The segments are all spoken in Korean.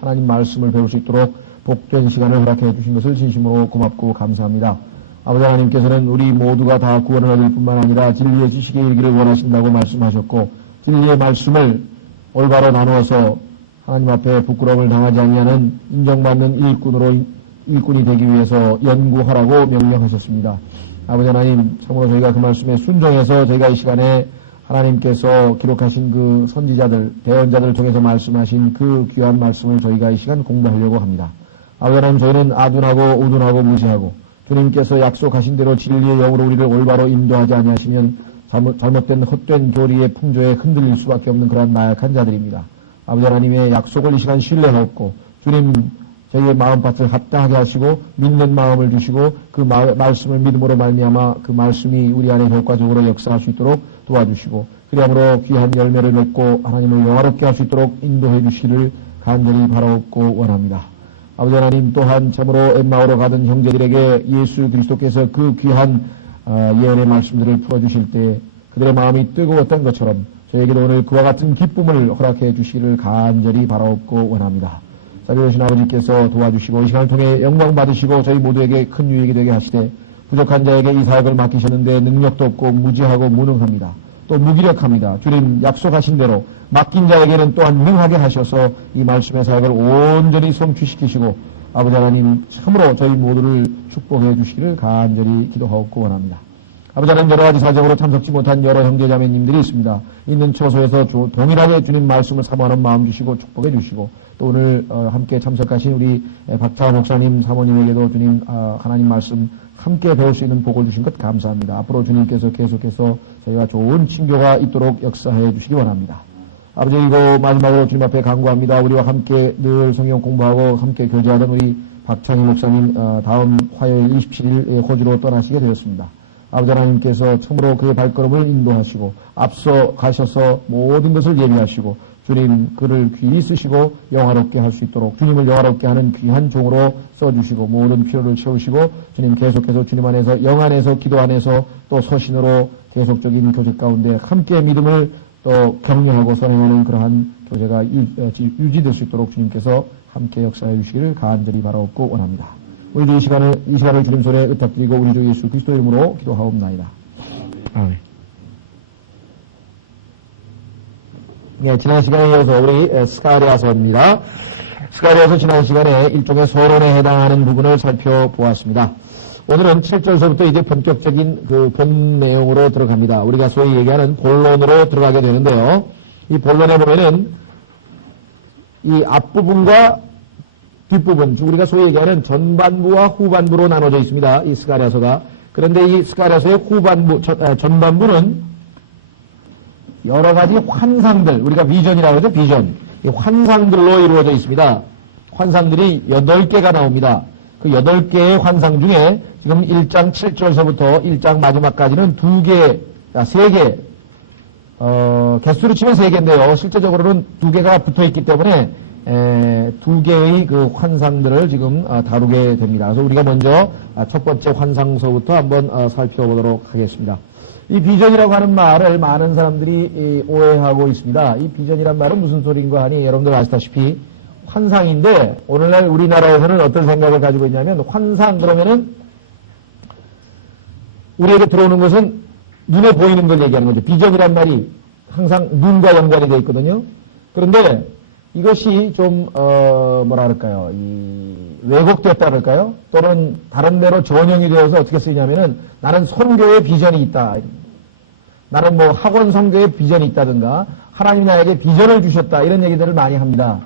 하나님 말씀을 배울 수 있도록 복된 시간을 허락해 주신 것을 진심으로 고맙고 감사합니다. 아버지 하나님께서는 우리 모두가 다 구원을 얻을 뿐만 아니라 진리의 지식에 이르기를 원하신다고 말씀하셨고, 진리의 말씀을 올바로 나누어서 하나님 앞에 부끄러움을 당하지 아니하는 인정받는 일꾼이 되기 위해서 연구하라고 명령하셨습니다. 아버지 하나님, 참으로 저희가 그 말씀에 순종해서 저희가 이 시간에 하나님께서 기록하신 그 선지자들, 대언자들을 통해서 말씀하신 그 귀한 말씀을 저희가 이 시간 공부하려고 합니다. 아버지 하나님, 저희는 아둔하고 우둔하고 무지하고 주님께서 약속하신 대로 진리의 영으로 우리를 올바로 인도하지 아니하시면 잘못된 헛된 교리의 풍조에 흔들릴 수밖에 없는 그러한 나약한 자들입니다. 아버지 하나님의 약속을 이 시간 신뢰하옵고 주님 저희의 마음밭을 합당하게 하시고 믿는 마음을 주시고 그 말씀을 믿음으로 말미암아 그 말씀이 우리 안에 효과적으로 역사할 수 있도록 도와주시고 그리함으로 귀한 열매를 맺고 하나님을 영화롭게 할 수 있도록 인도해 주시기를 간절히 바라옵고 원합니다. 아버지 하나님, 또한 참으로 엠마오로 가던 형제들에게 예수 그리스도께서 그 귀한 예언의 말씀들을 풀어주실 때 그들의 마음이 뜨거웠던 것처럼 저에게도 오늘 그와 같은 기쁨을 허락해 주시기를 간절히 바라옵고 원합니다. 자비로우신 아버지께서 도와주시고 이 시간을 통해 영광 받으시고 저희 모두에게 큰 유익이 되게 하시되 부족한 자에게 이 사역을 맡기셨는데 능력도 없고 무지하고 무능합니다. 또 무기력합니다. 주님 약속하신 대로 맡긴 자에게는 또한 능하게 하셔서 이 말씀의 사역을 온전히 성취시키시고 아버지 하나님 참으로 저희 모두를 축복해 주시기를 간절히 기도하옵고 원합니다. 아버지 하나님, 여러 가지 사정으로 참석지 못한 여러 형제자매님들이 있습니다. 있는 처소에서 동일하게 주님 말씀을 사모하는 마음 주시고 축복해 주시고 또 오늘 함께 참석하신 우리 박타원 목사님 사모님에게도 주님 하나님 말씀 함께 배울 수 있는 복을 주신 것 감사합니다. 앞으로 주님께서 계속해서 저희가 좋은 친교가 있도록 역사해 주시기 원합니다. 아버지, 이거 마지막으로 주님 앞에 간구합니다. 우리와 함께 늘 성경 공부하고 함께 교제하던 우리 박창희 목사님 다음 화요일 27일 호주로 떠나시게 되었습니다. 아버지 하나님께서 참으로 그의 발걸음을 인도하시고 앞서 가셔서 모든 것을 예비하시고 주님 그를 귀히 쓰시고 영화롭게 할 수 있도록 주님을 영화롭게 하는 귀한 종으로 써주시고 모든 필요를 채우시고 주님 계속해서 주님 안에서 영 안에서 기도 안에서 또 서신으로 계속적인 교제 가운데 함께 믿음을 또 격려하고 선행하는 그러한 교제가 유지될 수 있도록 주님께서 함께 역사해 주시기를 간절히 바라옵고 원합니다. 우리도 이 시간을 주님 손에 의탁드리고 우리 주 예수 그리스도 이름으로 기도하옵나이다. 아멘. 네, 지난 시간에 이어서 우리 스가랴서입니다. 스가랴서 지난 시간에 일종의 서론에 해당하는 부분을 살펴보았습니다. 오늘은 7절서부터 이제 본격적인 그 본 내용으로 들어갑니다. 우리가 소위 얘기하는 본론으로 들어가게 되는데요. 이 본론에 보면은 이 앞부분과 뒷부분, 우리가 소위 얘기하는 전반부와 후반부로 나눠져 있습니다. 이 스가랴서가. 그런데 이 스가랴서의 전반부는 여러 가지 환상들, 우리가 비전이라고 하죠, 비전. 이 환상들로 이루어져 있습니다. 환상들이 8개가 나옵니다. 그 8개의 환상 중에 지금 1장 7절서부터 1장 마지막까지는 3개, 개수로 치면 3개인데요. 실제적으로는 2개가 붙어 있기 때문에 2개의 그 환상들을 지금 다루게 됩니다. 그래서 우리가 먼저 첫 번째 환상서부터 한번 살펴보도록 하겠습니다. 이 비전이라고 하는 말을 많은 사람들이 오해하고 있습니다. 이 비전이란 말은 무슨 소리인가 하니 여러분들 아시다시피 환상인데 오늘날 우리나라에서는 어떤 생각을 가지고 있냐면 환상 그러면은 우리에게 들어오는 것은 눈에 보이는 걸 얘기하는 거죠. 비전이란 말이 항상 눈과 연관이 되어 있거든요. 그런데 이것이 좀 뭐라 그럴까요? 왜곡됐다 그럴까요? 또는 다른 데로 전형이 되어서 어떻게 쓰이냐면은 나는 선교의 비전이 있다. 나는 뭐 학원 선교의 비전이 있다든가 하나님이 나에게 비전을 주셨다. 이런 얘기들을 많이 합니다.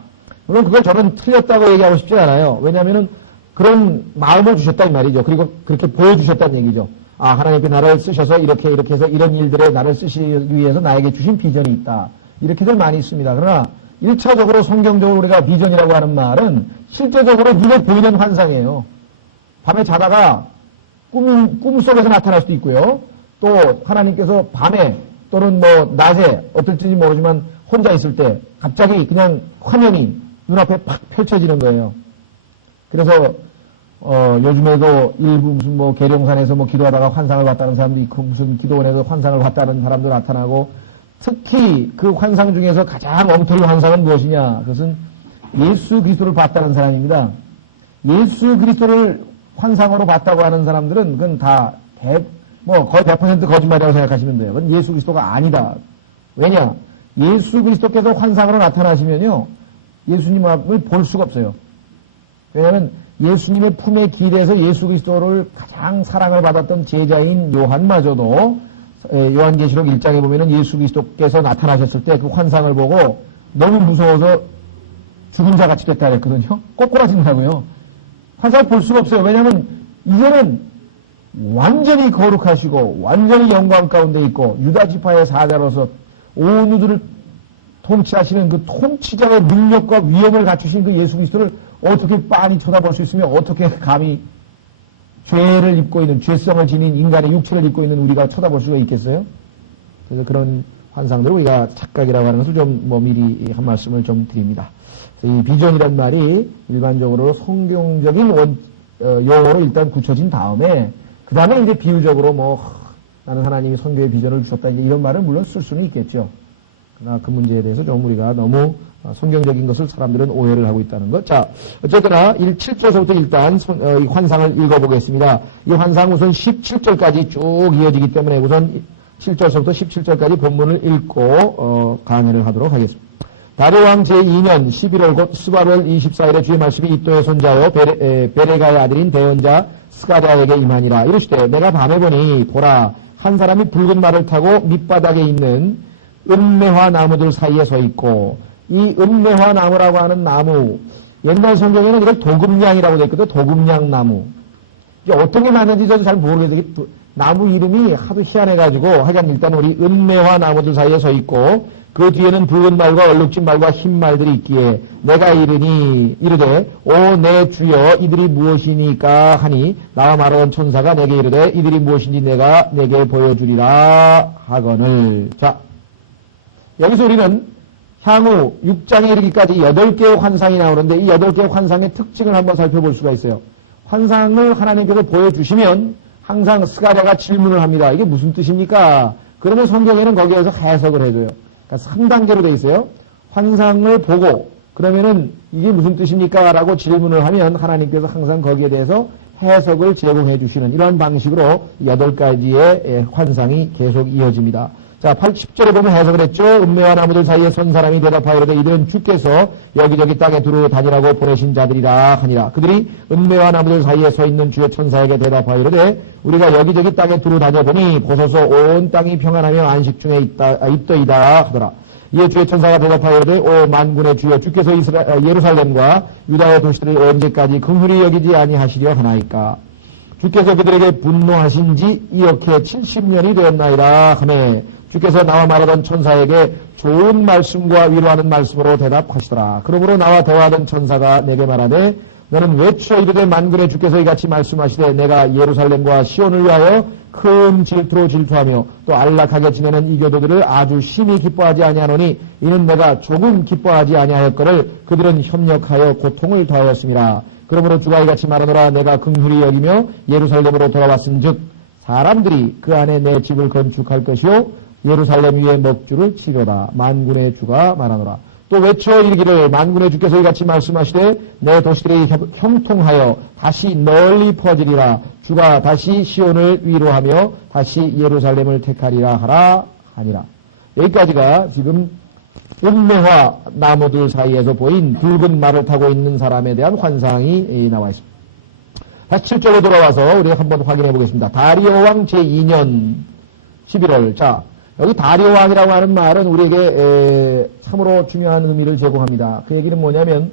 물론 그걸 저는 틀렸다고 얘기하고 싶지 않아요. 왜냐하면은 그런 마음을 주셨다 이 말이죠. 그리고 그렇게 보여주셨다는 얘기죠. 아, 하나님께 나를 쓰셔서 이렇게 해서 이런 일들에 나를 쓰시기 위해서 나에게 주신 비전이 있다. 이렇게들 많이 있습니다. 그러나 1차적으로 성경적으로 우리가 비전이라고 하는 말은 실제적으로 눈에 보이는 환상이에요. 밤에 자다가 꿈속에서 나타날 수도 있고요. 또 하나님께서 밤에 또는 뭐 낮에 어떨지 모르지만 혼자 있을 때 갑자기 그냥 화면이 눈앞에 팍 펼쳐지는 거예요. 그래서 요즘에도 일부 무슨 뭐 계룡산에서 뭐 기도하다가 환상을 봤다는 사람도 있고 무슨 기도원에서 환상을 봤다는 사람도 나타나고 특히 그 환상 중에서 가장 엉터리 환상은 무엇이냐? 그것은 예수 그리스도를 봤다는 사람입니다. 예수 그리스도를 환상으로 봤다고 하는 사람들은 그건 다 거의 100% 거짓말이라고 생각하시면 돼요. 그건 예수 그리스도가 아니다. 왜냐? 예수 그리스도께서 환상으로 나타나시면요, 예수님을 볼 수가 없어요. 왜냐하면 예수님의 품에 기대서 예수 그리스도를 가장 사랑을 받았던 제자인 요한마저도 요한계시록 1장에 보면은 예수 그리스도께서 나타나셨을 때 그 환상을 보고 너무 무서워서 죽은 자 같이 됐다 그랬거든요. 꼬꾸라진다고요. 환상을 볼 수가 없어요. 왜냐하면 이제는 완전히 거룩하시고 완전히 영광 가운데 있고 유다 지파의 사자로서 온 우주를 통치하시는 그 통치자의 능력과 위엄을 갖추신 그 예수 그리스도를 어떻게 빤히 쳐다볼 수 있으며 어떻게 감히 죄를 입고 있는 죄성을 지닌 인간의 육체를 입고 있는 우리가 쳐다볼 수가 있겠어요? 그래서 그런 환상들을 우리가 착각이라고 하는 것을 좀 미리 한 말씀을 좀 드립니다. 이 비전이란 말이 일반적으로 성경적인 용어로 일단 굳혀진 다음에 그 다음에 이제 비유적으로 나는 하나님이 선교의 비전을 주셨다 이런 말을 물론 쓸 수는 있겠죠. 그러나 그 문제에 대해서 좀 우리가 너무 성경적인 것을 사람들은 오해를 하고 있다는 것. 자, 어쨌거나 7절서부터 일단 이 환상을 읽어보겠습니다. 이 환상 우선 17절까지 쭉 이어지기 때문에 우선 7절서부터 17절까지 본문을 읽고 강의를 하도록 하겠습니다. 다리오왕 제2년 11월 곧 스바벨 24일에 주의 말씀이 이또의 손자요 베레가의 아들인 대언자 스가랴에게 임하니라. 이르시되 내가 밤에 보니 보라 한 사람이 붉은 말을 타고 밑바닥에 있는 은매화 나무들 사이에 서 있고, 이 은매화 나무라고 하는 나무, 옛날 성경에는 이걸 도금냥이라고 되어 있거든요. 도금냥 나무. 이게 어떤 게 맞는지 저도 잘 모르겠어요. 나무 이름이 하도 희한해가지고, 하여간 일단 우리 은매화 나무들 사이에 서 있고, 그 뒤에는 붉은 말과 얼룩진 말과 흰 말들이 있기에, 내가 이르되, 오 내 주여 이들이 무엇이니까 하니, 나와 말하던 천사가 내게 이르되, 이들이 무엇인지 내가 내게 보여주리라 하거늘. 자, 여기서 우리는 향후 6장에 이르기까지 8개의 환상이 나오는데 이 8개의 환상의 특징을 한번 살펴볼 수가 있어요. 환상을 하나님께서 보여주시면 항상 스가랴가 질문을 합니다. 이게 무슨 뜻입니까? 그러면 성경에는 거기에서 해석을 해줘요. 그러니까 3단계로 돼 있어요. 환상을 보고 그러면은 이게 무슨 뜻입니까? 라고 질문을 하면 하나님께서 항상 거기에 대해서 해석을 제공해 주시는 이런 방식으로 8가지의 환상이 계속 이어집니다. 자, 80절에 보면 해석을 했죠. 은매와 나무들 사이에 선 사람이 대답하여되 이들은 주께서 여기저기 땅에 두루 다니라고 보내신 자들이라 하니라. 그들이 은매와 나무들 사이에 서 있는 주의 천사에게 대답하여되 우리가 여기저기 땅에 두루 다녀보니 보소서 온 땅이 평안하며 안식 중에 있더이다 하더라. 이에 주의 천사가 대답하여되 오 만군의 주여 주께서 예루살렘과 유다의 도시들이 언제까지 긍휼히 여기지 아니하시려 하나이까. 주께서 그들에게 분노하신 지 이렇게 70년이 되었나이다 하매 주께서 나와 말하던 천사에게 좋은 말씀과 위로하는 말씀으로 대답하시더라. 그러므로 나와 대화하던 천사가 내게 말하되 너는 외쳐 이르되 만군의 주께서 이같이 말씀하시되 내가 예루살렘과 시온을 위하여 큰 질투로 질투하며 또 안락하게 지내는 이 교도들을 아주 심히 기뻐하지 아니하노니 이는 내가 조금 기뻐하지 아니하였거늘 그들은 협력하여 고통을 더하였습니다. 그러므로 주가 이같이 말하노라 내가 긍휼히 여기며 예루살렘으로 돌아왔은즉 사람들이 그 안에 내 집을 건축할 것이요 예루살렘 위에 먹주를 치려다. 만군의 주가 말하노라. 또 외쳐 이르기를 만군의 주께서 이같이 말씀하시되 내 도시들이 형통하여 다시 널리 퍼지리라. 주가 다시 시온을 위로하며 다시 예루살렘을 택하리라 하라 하니라. 여기까지가 지금 은매화 나무들 사이에서 보인 붉은 말을 타고 있는 사람에 대한 환상이 나와 있습니다. 다시 7절로 돌아와서 우리 한번 확인해 보겠습니다. 다리오 왕 제2년 11월. 자, 여기 다리오 왕이라고 하는 말은 우리에게 참으로 중요한 의미를 제공합니다. 그 얘기는 뭐냐면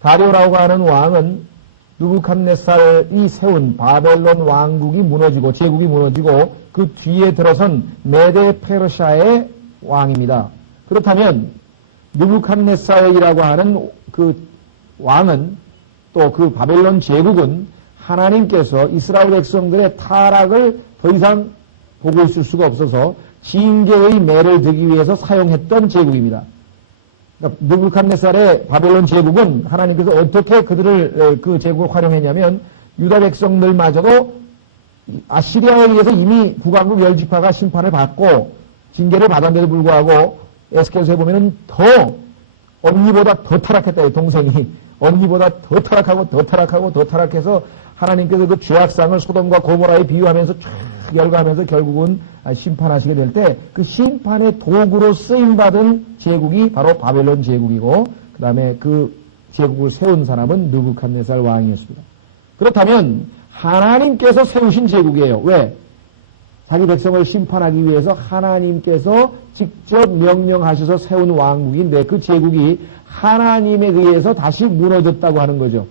다리오라고 하는 왕은 느부갓네살이 세운 바벨론 왕국이 무너지고 제국이 무너지고 그 뒤에 들어선 메데 페르시아의 왕입니다. 그렇다면 느부갓네살이라고 하는 그 왕은 또 그 바벨론 제국은 하나님께서 이스라엘 백성들의 타락을 더 이상 보고 있을 수가 없어서 징계의 매를 들기 위해서 사용했던 제국입니다. 그러니까 느부갓네살의 바벨론 제국은 하나님께서 어떻게 그들을 그 제국을 활용했냐면 유다 백성들마저도 아시리아에 의해서 이미 북왕국 10지파가 심판을 받고 징계를 받았는데도 불구하고 에스겔서에 보면은 더 언니보다 더 타락했다. 동생이 언니보다 더 타락하고 더 타락하고 더 타락해서 하나님께서 그 죄악상을 소돔과 고모라에 비유하면서 쫙 열거하면서 결국은 심판하시게 될 때 그 심판의 도구로 쓰임받은 제국이 바로 바벨론 제국이고 그 다음에 그 제국을 세운 사람은 느부갓네살 왕이었습니다. 그렇다면 하나님께서 세우신 제국이에요. 왜? 자기 백성을 심판하기 위해서 하나님께서 직접 명령하셔서 세운 왕국인데 그 제국이 하나님에 의해서 다시 무너졌다고 하는 거죠.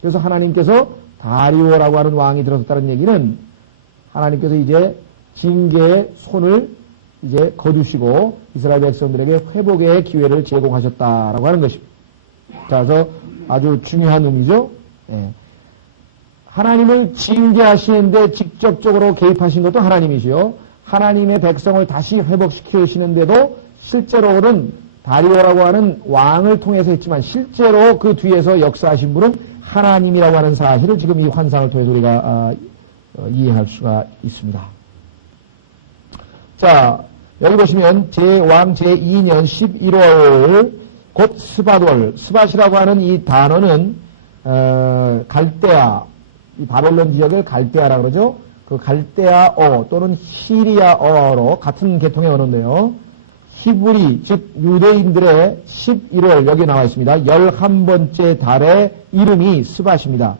그래서 하나님께서 다리오라고 하는 왕이 들어섰다는 얘기는 하나님께서 이제 징계의 손을 이제 거두시고 이스라엘 백성들에게 회복의 기회를 제공하셨다라고 하는 것입니다. 자, 그래서 아주 중요한 의미죠. 예. 하나님을 징계하시는데 직접적으로 개입하신 것도 하나님이시요. 하나님의 백성을 다시 회복시키시는데도 실제로는 다리오라고 하는 왕을 통해서 했지만 실제로 그 뒤에서 역사하신 분은 하나님이라고 하는 사실을 지금 이 환상을 통해서 우리가 이해할 수가 있습니다. 자, 여기 보시면 제왕 제2년 11월 곧 스밧월, 스밧이라고 하는 이 단어는 갈대아, 이 바벨론 지역을 갈대아라 그러죠. 그 갈대아어 또는 시리아어로 같은 계통의 언어인데요. 히브리, 즉 유대인들의 11월 여기 나와 있습니다. 11번째 달의 이름이 스밧입니다.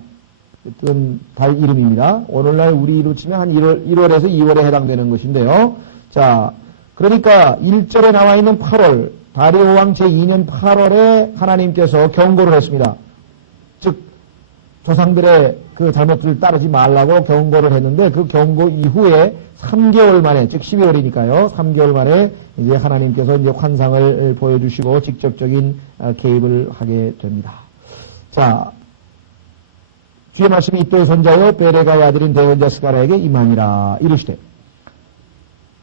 그건 달 이름입니다. 오늘날 우리로 치면 한 1월에서 2월에 해당되는 것인데요. 자, 그러니까 1절에 나와 있는 8월, 다리오 왕 제2년 8월에 하나님께서 경고를 했습니다. 즉 조상들의 그 잘못을 따르지 말라고 경고를 했는데 그 경고 이후에 3개월 만에, 즉 12월이니까요. 3개월 만에 이제 하나님께서 이제 환상을 보여주시고 직접적인 개입을 하게 됩니다. 자, 뒤에 말씀이 이때의 선자요 베레가의 아들인 대원자 스가랴에게 임하니라 이르시되.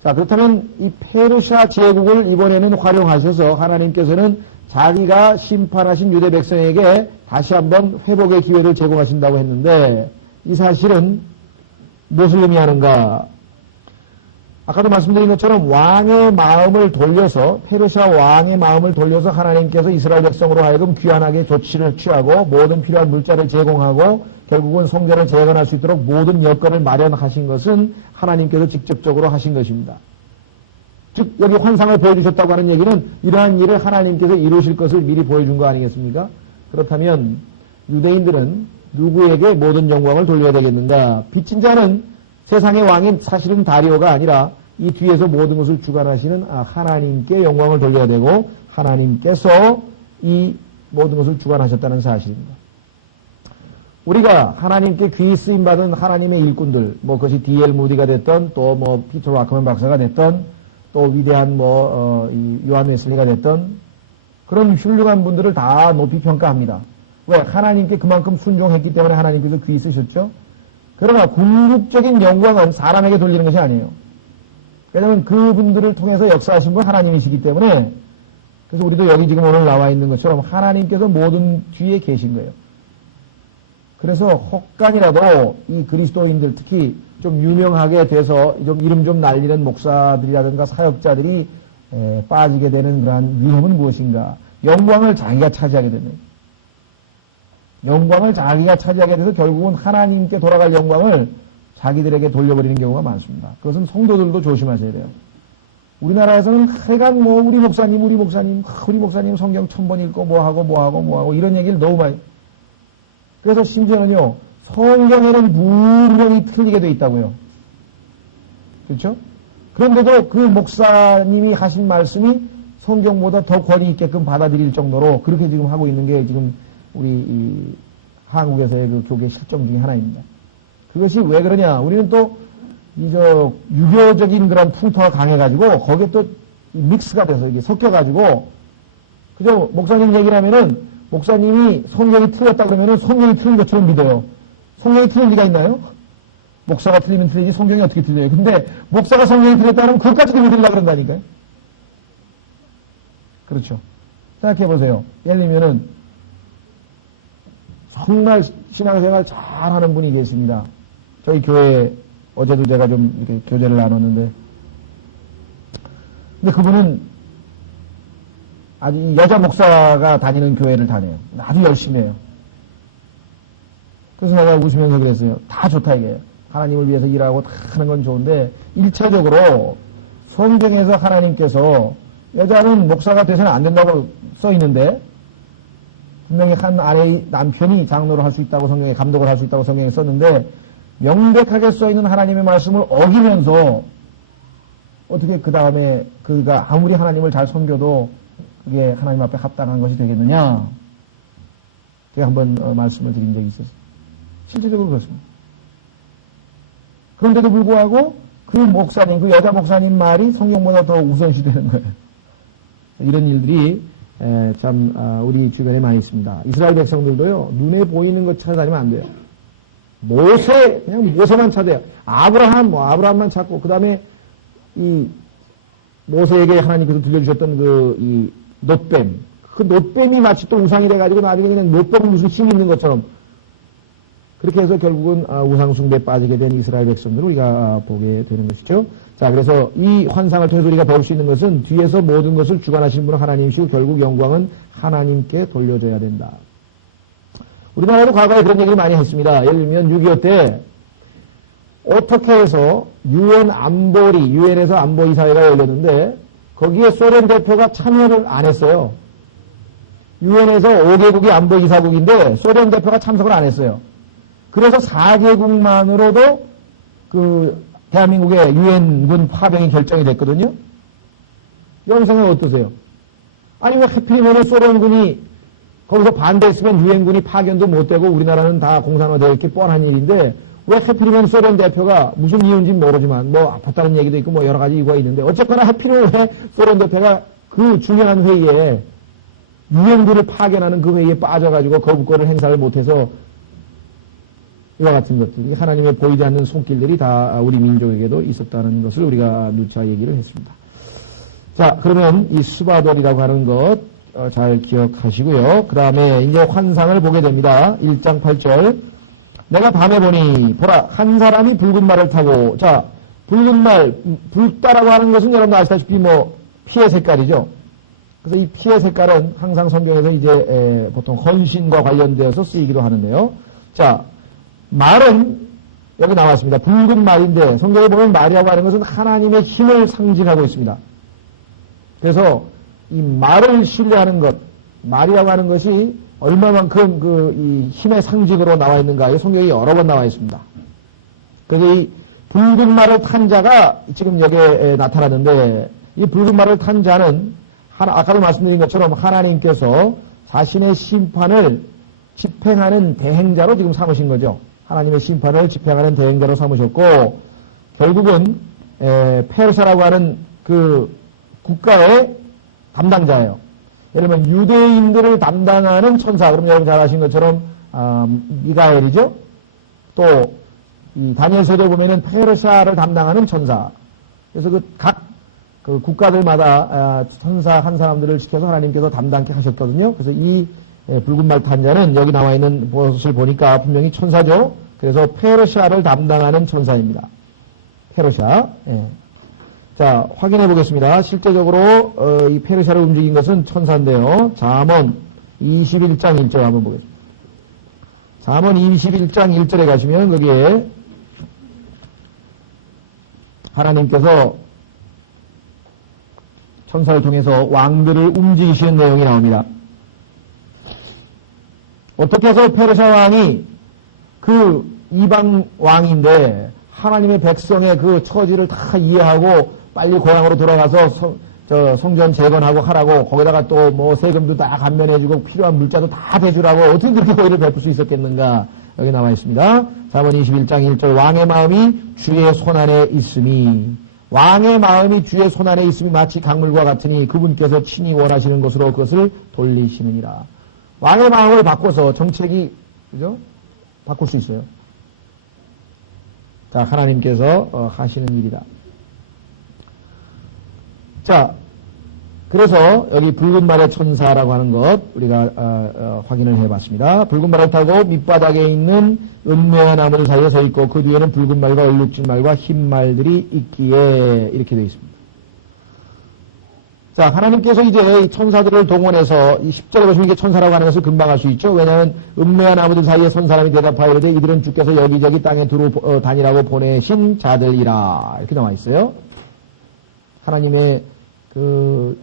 자, 그렇다면 이 페르시아 제국을 이번에는 활용하셔서 하나님께서는 자기가 심판하신 유대 백성에게 다시 한번 회복의 기회를 제공하신다고 했는데 이 사실은 무엇을 의미하는가? 아까도 말씀드린 것처럼 왕의 마음을 돌려서 페르시아 왕의 마음을 돌려서 하나님께서 이스라엘 백성으로 하여금 귀환하게 조치를 취하고 모든 필요한 물자를 제공하고 결국은 성전을 재건할 수 있도록 모든 여건을 마련하신 것은 하나님께서 직접적으로 하신 것입니다. 즉 여기 환상을 보여주셨다고 하는 얘기는 이러한 일을 하나님께서 이루실 것을 미리 보여준 거 아니겠습니까? 그렇다면 유대인들은 누구에게 모든 영광을 돌려야 되겠는가? 빚진 자는 세상의 왕인 사실은 다리오가 아니라 이 뒤에서 모든 것을 주관하시는 하나님께 영광을 돌려야 되고 하나님께서 이 모든 것을 주관하셨다는 사실입니다. 우리가 하나님께 귀히 쓰임받은 하나님의 일꾼들, 그것이 D.L. 무디가 됐던 또 피터 라크먼 박사가 됐던 또 위대한 요한 웨슬리가 됐던 그런 훌륭한 분들을 다 높이 평가합니다. 왜? 하나님께 그만큼 순종했기 때문에 하나님께서 귀히 쓰셨죠? 그러나 궁극적인 영광은 사람에게 돌리는 것이 아니에요. 왜냐하면 그분들을 통해서 역사하신 분 하나님이시기 때문에 그래서 우리도 여기 지금 오늘 나와 있는 것처럼 하나님께서 모든 뒤에 계신 거예요. 그래서 혹간이라도 이 그리스도인들 특히 좀 유명하게 돼서 좀 이름 좀 날리는 목사들이라든가 사역자들이 빠지게 되는 그러한 위험은 무엇인가? 영광을 자기가 차지하게 되는 영광을 자기가 차지하게 돼서 결국은 하나님께 돌아갈 영광을 자기들에게 돌려버리는 경우가 많습니다. 그것은 성도들도 조심하셔야 돼요. 우리나라에서는 하여간 우리 목사님 성경 1000번 읽고 뭐하고 이런 얘기를 너무 많이. 그래서 심지어는요, 성경에는 분명히 틀리게 돼 있다고요. 그렇죠? 그런데도 그 목사님이 하신 말씀이 성경보다 더 권위 있게끔 받아들일 정도로 그렇게 지금 하고 있는 게 지금 우리 한국에서의 그 교계 실정 중에 하나입니다. 그것이 왜 그러냐? 우리는 또 유교적인 그런 풍토가 강해가지고 거기에 또 믹스가 돼서 이게 섞여가지고 그죠? 목사님 얘기를 하면은 목사님이 성경이 틀렸다 그러면은 성경이 틀린 것처럼 믿어요. 성경이 틀릴 리가 있나요? 목사가 틀리면 틀리지 성경이 어떻게 틀려요? 근데 목사가 성경이 틀렸다 그러면 그것까지도 믿으려고 그런다니까요. 그렇죠. 생각해보세요. 예를 들면은 정말 신앙생활 잘하는 분이 계십니다. 저희 교회에 어제도 제가 좀 이렇게 교제를 나눴는데 근데 그분은 아주 여자 목사가 다니는 교회를 다녀요. 아주 열심히 해요. 그래서 내가 웃으면서 그랬어요. 다 좋다 이게요. 하나님을 위해서 일하고 다 하는 건 좋은데 일차적으로 성경에서 하나님께서 여자는 목사가 돼서는 안 된다고 써 있는데 분명히 한 아내의 남편이 장로를 할 수 있다고 성경에 감독을 할 수 있다고 성경에 썼는데 명백하게 써 있는 하나님의 말씀을 어기면서 어떻게 그 다음에 그가 아무리 하나님을 잘 섬겨도 그게 하나님 앞에 합당한 것이 되겠느냐? 제가 한번 말씀을 드린 적이 있었어요. 실제적으로 그렇습니다. 그런데도 불구하고 그 목사님, 그 여자 목사님 말이 성경보다 더 우선시 되는 거예요. 이런 일들이 참 우리 주변에 많이 있습니다. 이스라엘 백성들도요. 눈에 보이는 것 찾아다니면 안 돼요. 모세, 그냥 모세만 찾아요. 아브라함만 찾고 그 다음에 이 모세에게 하나님께서 들려주셨던 이 놋뱀, 그 놋뱀이 마치 또 우상이 돼가지고 나중에 그냥 놋뱀은 무슨 힘이 있는 것처럼 그렇게 해서 결국은 우상숭배에 빠지게 된 이스라엘 백성들을 우리가 보게 되는 것이죠. 자, 그래서 이 환상을 통해서 우리가 볼 수 있는 것은 뒤에서 모든 것을 주관하시는 분은 하나님이시고 결국 영광은 하나님께 돌려줘야 된다. 우리나라도 과거에 그런 얘기를 많이 했습니다. 예를 들면 6.25 때 어떻게 해서 유엔에서 안보이사회가 열렸는데 거기에 소련 대표가 참여를 안 했어요. 유엔에서 5개국이 안보이사국인데 소련 대표가 참석을 안 했어요. 그래서 4개국만으로도 그 대한민국의 유엔군 파병이 결정이 됐거든요. 여러분 생각 어떠세요? 아니 왜 하필이면 소련군이 거기서 반대했으면 유엔군이 파견도 못 되고 우리나라는 다 공산화되어 있게 뻔한 일인데 왜 하필이면 소련 대표가 무슨 이유인지는 모르지만 뭐 아팠다는 얘기도 있고 뭐 여러 가지 이유가 있는데 어쨌거나 하필이면 왜 소련 대표가 그 중요한 회의에 유엔군을 파견하는 그 회의에 빠져가지고 거부권을 행사를 못해서 이와 같은 것들, 하나님의 보이지 않는 손길들이 다 우리 민족에게도 있었다는 것을 우리가 누차 얘기를 했습니다. 자, 그러면 이 수바돌이라고 하는 것 잘 기억하시고요. 그 다음에 이제 환상을 보게 됩니다. 1장 8절. 내가 밤에 보니 보라 한 사람이 붉은 말을 타고 자 붉은 말 붉다라고 하는 것은 여러분 아시다시피 뭐 피의 색깔이죠. 그래서 이 피의 색깔은 항상 성경에서 이제 보통 헌신과 관련되어서 쓰이기도 하는데요. 자 말은 여기 나왔습니다. 붉은 말인데 성경에 보면 말이라고 하는 것은 하나님의 힘을 상징하고 있습니다. 그래서 이 말을 신뢰하는 것, 말이라고 하는 것이 얼마만큼 이 힘의 상징으로 나와 있는가, 성경이 여러 번 나와 있습니다. 그래서 이 붉은 말을 탄 자가 지금 여기에 나타나는데, 이 붉은 말을 탄 자는, 아까도 말씀드린 것처럼 하나님께서 자신의 심판을 집행하는 대행자로 지금 삼으신 거죠. 하나님의 심판을 집행하는 대행자로 삼으셨고, 결국은, 페르시아라고 하는 그 국가의 담당자예요. 예를 들면 유대인들을 담당하는 천사, 그럼 여러분 잘 아신 것처럼 미가엘이죠. 또 이 다니엘서에 보면은 페르시아를 담당하는 천사. 그래서 각 국가들마다 천사 한 사람들을 시켜서 하나님께서 담당케 하셨거든요. 그래서 이 붉은 말 탄 자는 여기 나와 있는 것을 보니까 분명히 천사죠. 그래서 페르시아를 담당하는 천사입니다. 페르시아. 예. 자, 확인해 보겠습니다. 실제적으로 이 페르시아를 움직인 것은 천사인데요. 잠언 21장 1절 한번 보겠습니다. 잠언 21장 1절에 가시면 거기에 하나님께서 천사를 통해서 왕들을 움직이시는 내용이 나옵니다. 어떻게 해서 페르시아 왕이 그 이방 왕인데 하나님의 백성의 그 처지를 다 이해하고 빨리 고향으로 돌아가서 성전 재건하고 하라고 거기다가 또 뭐 세금도 다 감면해주고 필요한 물자도 다 대주라고 어떻게 그렇게 호의를 베풀 수 있었겠는가 여기 나와 있습니다. 잠언 21장 1절 왕의 마음이 주의 손안에 있음이 왕의 마음이 주의 손안에 있음이 마치 강물과 같으니 그분께서 친히 원하시는 것으로 그것을 돌리시느니라. 왕의 마음을 바꿔서 정책이 그죠? 바꿀 수 있어요. 자, 하나님께서 하시는 일이다. 자, 그래서 여기 붉은 말의 천사라고 하는 것 우리가 확인을 해봤습니다. 붉은 말을 타고 밑바닥에 있는 은매와 나무 사이에 서 있고 그 뒤에는 붉은 말과 얼룩진 말과 흰 말들이 있기에 이렇게 되어 있습니다. 자, 하나님께서 이제 천사들을 동원해서 이 10절에 보시면 이게 천사라고 하는 것을 금방 알 수 있죠. 왜냐하면 음매와 나무들 사이에 선 사람이 대답하여 이르되 이들은 주께서 여기저기 땅에 두루 다니라고 보내신 자들이라. 이렇게 나와 있어요. 하나님의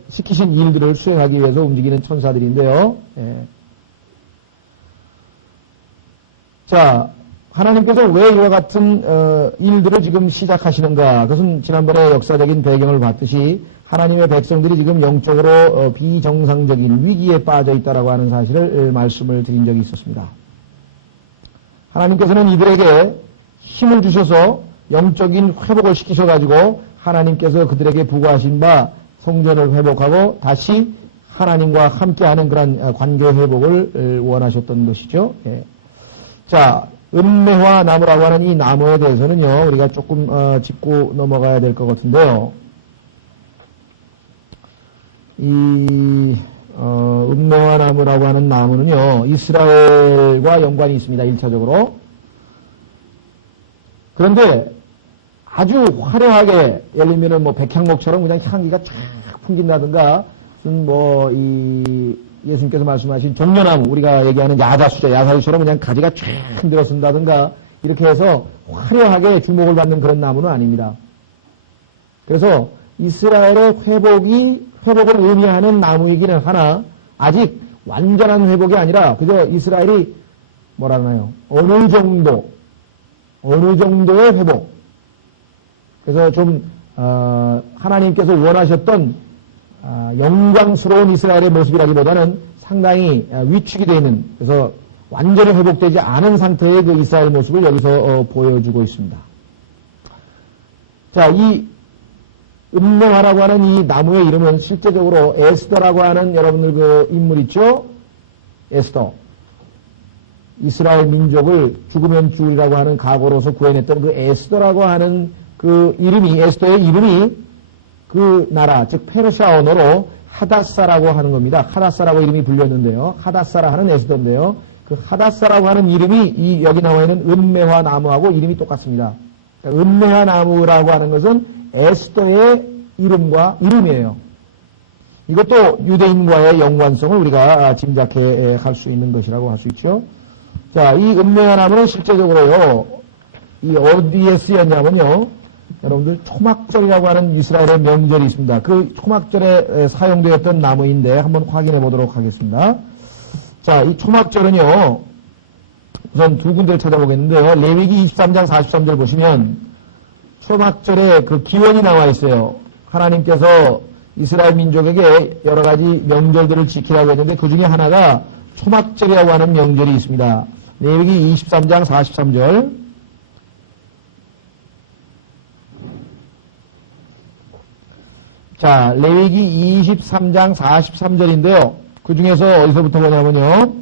시키신 일들을 수행하기 위해서 움직이는 천사들인데요. 예. 자, 하나님께서 왜 이와 같은 일들을 지금 시작하시는가? 그것은 지난번에 역사적인 배경을 봤듯이 하나님의 백성들이 지금 영적으로 비정상적인 위기에 빠져 있다라고 하는 사실을 말씀을 드린 적이 있었습니다. 하나님께서는 이들에게 힘을 주셔서 영적인 회복을 시키셔가지고 하나님께서 그들에게 부과하신 바 성전을 회복하고 다시 하나님과 함께하는 그런 관계 회복을 원하셨던 것이죠. 예. 자, 음매화 나무라고 하는 이 나무에 대해서는요, 우리가 조금 짚고 넘어가야 될 것 같은데요. 음매화 나무라고 하는 나무는요, 이스라엘과 연관이 있습니다. 1차적으로. 그런데 아주 화려하게, 예를 들면 뭐 백향목처럼 그냥 향기가 쫙 풍긴다든가, 무슨 예수님께서 말씀하신 종려나무, 우리가 얘기하는 야자수처럼 그냥 가지가 쫙 흔들어쓴다든가, 이렇게 해서 화려하게 주목을 받는 그런 나무는 아닙니다. 그래서 이스라엘의 회복을 의미하는 나무이기는 하나, 아직 완전한 회복이 아니라, 그저 이스라엘이 어느 정도의 회복. 그래서 좀, 하나님께서 원하셨던 영광스러운 이스라엘의 모습이라기보다는 상당히 위축이 되어 있는, 그래서 완전히 회복되지 않은 상태의 그 이스라엘 모습을 여기서 보여주고 있습니다. 자, 이 음매화라고 하는 이 나무의 이름은 실제적으로 에스더라고 하는 여러분들 그 인물 있죠? 에스더. 이스라엘 민족을 죽으면 죽으리라고 하는 각오로서 구해냈던 그 에스더라고 하는 그 이름이, 에스더의 이름이 그 나라, 즉 페르시아 언어로 하닷사라고 하는 겁니다. 하닷사라고 이름이 불렸는데요. 하닷사라 하는 에스더인데요. 그 하닷사라고 하는 이름이 여기 나와 있는 음매화 나무하고 이름이 똑같습니다. 그러니까 음매화 나무라고 하는 것은 에스더의 이름이에요. 이것도 유대인과의 연관성을 우리가 짐작해 할 수 있는 것이라고 할 수 있죠. 자, 이 음매화 나무는 실제적으로요, 이 어디에 쓰였냐면요, 여러분들 초막절이라고 하는 이스라엘의 명절이 있습니다. 그 초막절에 사용되었던 나무인데 한번 확인해 보도록 하겠습니다. 자, 이 초막절은요, 우선 두 군데를 찾아보겠는데요. 레위기 23장 43절 보시면 초막절에 그 기원이 나와 있어요. 하나님께서 이스라엘 민족에게 여러 가지 명절들을 지키라고 했는데 그 중에 하나가 초막절이라고 하는 명절이 있습니다. 레위기 23장 43절. 자, 레위기 23장 43절인데요. 그 중에서 어디서부터 보냐면요.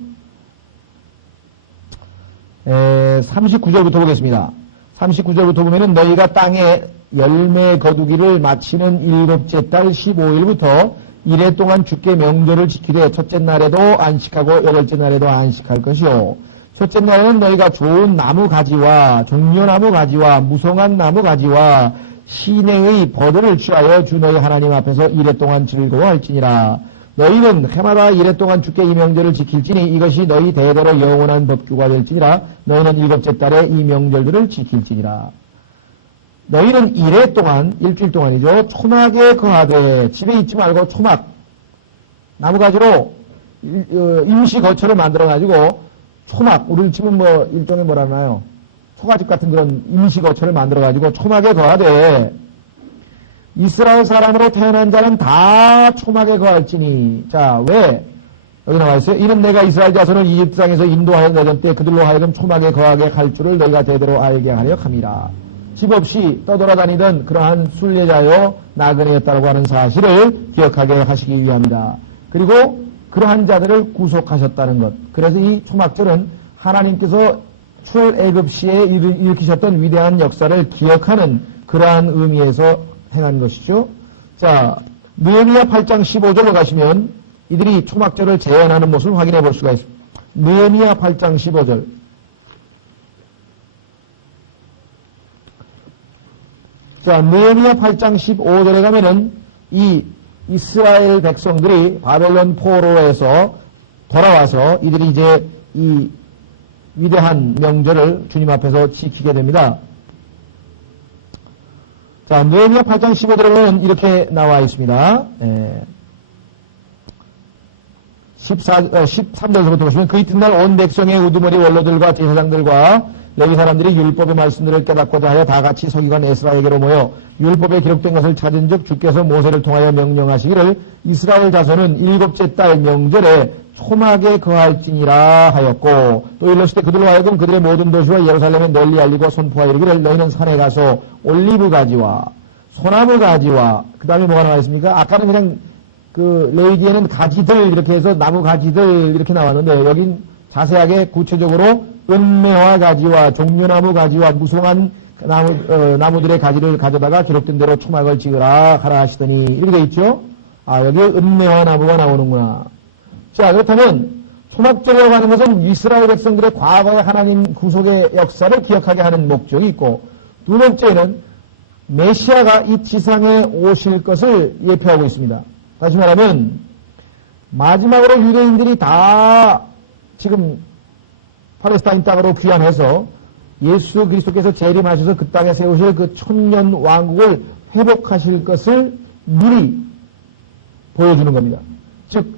39절부터 보겠습니다. 39절부터 보면은 너희가 땅에 열매 거두기를 마치는 7째 달 15일부터 이래 동안 주께 명절을 지키되 첫째 날에도 안식하고 여덟째 날에도 안식할 것이요. 첫째 날에는 너희가 좋은 나무 가지와 종려나무 가지와 무성한 나무 가지와 시내의 버들을 취하여 주 너희 하나님 앞에서 이래 동안 즐거워할지니라. 너희는 해마다 이래 동안 주께 이 명절을 지킬지니 이것이 너희 대대로 영원한 법규가 될지니라. 너희는 7째 달에 이 명절들을 지킬지니라. 너희는 이래 동안, 일주일 동안이죠. 초막에 거하되, 집에 있지 말고 초막, 나무가지로 임시 거처를 만들어가지고 초막, 우리 집은 뭐 일종의 뭐라나요? 초가집 같은 그런 임시 거처를 만들어가지고 초막에 거하되, 이스라엘 사람으로 태어난 자는 다 초막에 거할지니. 자, 왜? 여기 나와 있어요. 이는 내가 이스라엘 자손을 이집트 땅에서 인도하여 내던 때 그들로 하여금 초막에 거하게 할 줄을 너희가 대대로 알게 하려 함이라. 집 없이 떠돌아다니던 그러한 순례자여 나그네였다고 하는 사실을 기억하게 하시기 위함이다. 그리고 그러한 자들을 구속하셨다는 것. 그래서 이 초막절은 하나님께서 출애굽 시에 일으키셨던 위대한 역사를 기억하는 그러한 의미에서 행한 것이죠. 자, 느헤미야 8장 15절로 가시면 이들이 초막절을 재현하는 모습을 확인해 볼 수가 있습니다. 느헤미야 8장 15절. 자, 느헤미야 8장 15절에 가면은 이 이스라엘 백성들이 바벨론 포로에서 돌아와서 이들이 이제 이 위대한 명절을 주님 앞에서 지키게 됩니다. 자, 느헤미야 8장 15절에는 이렇게 나와 있습니다. 13절부터 보시면 그 이튿날 온 백성의 우두머리 원로들과 제사장들과 레위 사람들이 율법의 말씀들을 깨닫고자 하여 다 같이 서기관 에스라에게로 모여 율법에 기록된 것을 찾은즉 주께서 모세를 통하여 명령하시기를 이스라엘 자손은 일곱째 달 명절에 초막에 거할지니라 하였고 또 일렀을 때 그들로 하여금 그들의 모든 도시와 예루살렘에 널리 알리고 선포하여 이르기를 너희는 산에 가서 올리브 가지와 소나무 가지와 그 다음에 뭐가 나와 있습니까? 아까는 그냥 그 레위기에는 가지들 이렇게 해서 나무 가지들 이렇게 나왔는데 여긴 자세하게 구체적으로 은매화 가지와 종려나무 가지와 무성한 나무들의 가지를 가져다가 기록된 대로 초막을 지으라 하라 하시더니 이렇게 돼 있죠? 아, 여기에 은매화 나무가 나오는구나. 자, 그렇다면 초막절이라고 하는 것은 이스라엘 백성들의 과거의 하나님 구속의 역사를 기억하게 하는 목적이 있고 두 번째는 메시아가 이 지상에 오실 것을 예표하고 있습니다. 다시 말하면 마지막으로 유대인들이 다 지금 팔레스타인 땅으로 귀환해서 예수 그리스도께서 재림하셔서 그 땅에 세우실 그 천년 왕국을 회복하실 것을 미리 보여주는 겁니다. 즉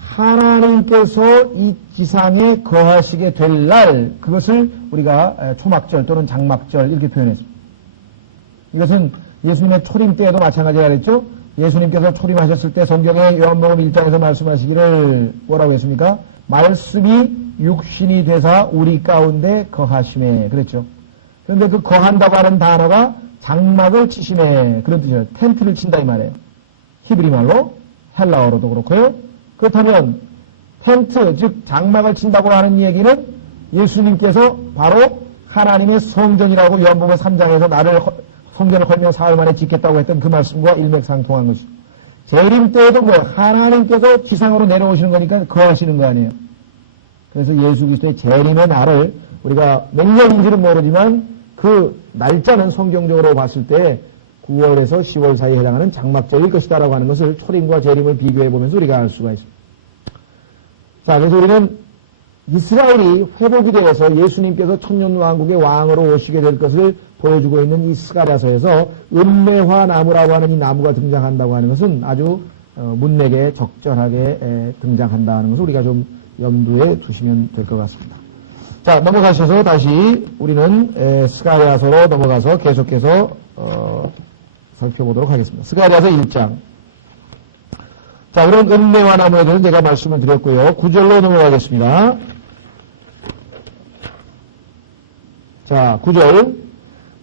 하나님께서 이 지상에 거하시게 될 날, 그것을 우리가 초막절 또는 장막절 이렇게 표현했습니다. 이것은 예수님의 초림 때에도 마찬가지가 그랬죠. 예수님께서 초림하셨을 때 성경에 요한복음 1장에서 말씀하시기를 뭐라고 했습니까? 말씀이 육신이 되사 우리 가운데 거하심에 그랬죠. 그런데 그 거한다고 하는 단어가 장막을 치심에 그런 뜻이에요. 텐트를 친다 이 말이에요. 히브리 말로 헬라어로도 그렇고요. 그렇다면 텐트 즉 장막을 친다고 하는 얘기는 예수님께서 바로 하나님의 성전이라고 요한복음 3장에서 나를 성전을 헐며 사흘 만에 짓겠다고 했던 그 말씀과 일맥상통한 것이죠. 재림 때에도 뭐 하나님께서 지상으로 내려오시는 거니까 거하시는 거 아니에요. 그래서 예수 그리스도의 재림의 날을 우리가 몇 년인지는 모르지만 그 날짜는 성경적으로 봤을 때 9월에서 10월 사이에 해당하는 장막절일 것이다라고 하는 것을 초림과 재림을 비교해 보면서 우리가 알 수가 있습니다. 자, 그래서 우리는 이스라엘이 회복이 되어서 예수님께서 천년왕국의 왕으로 오시게 될 것을 보여주고 있는 이 스가랴서에서 은매화 나무라고 하는 이 나무가 등장한다고 하는 것은 아주 문맥에 적절하게 등장한다는 것을 우리가 좀 염두에 두시면 될 것 같습니다. 자, 넘어가셔서 다시 우리는 스가랴서로 넘어가서 계속해서 살펴보도록 하겠습니다. 스가랴서 1장. 자, 그럼 은매화 나무에 대해서 제가 말씀을 드렸고요. 9절로 넘어가겠습니다. 자, 9절.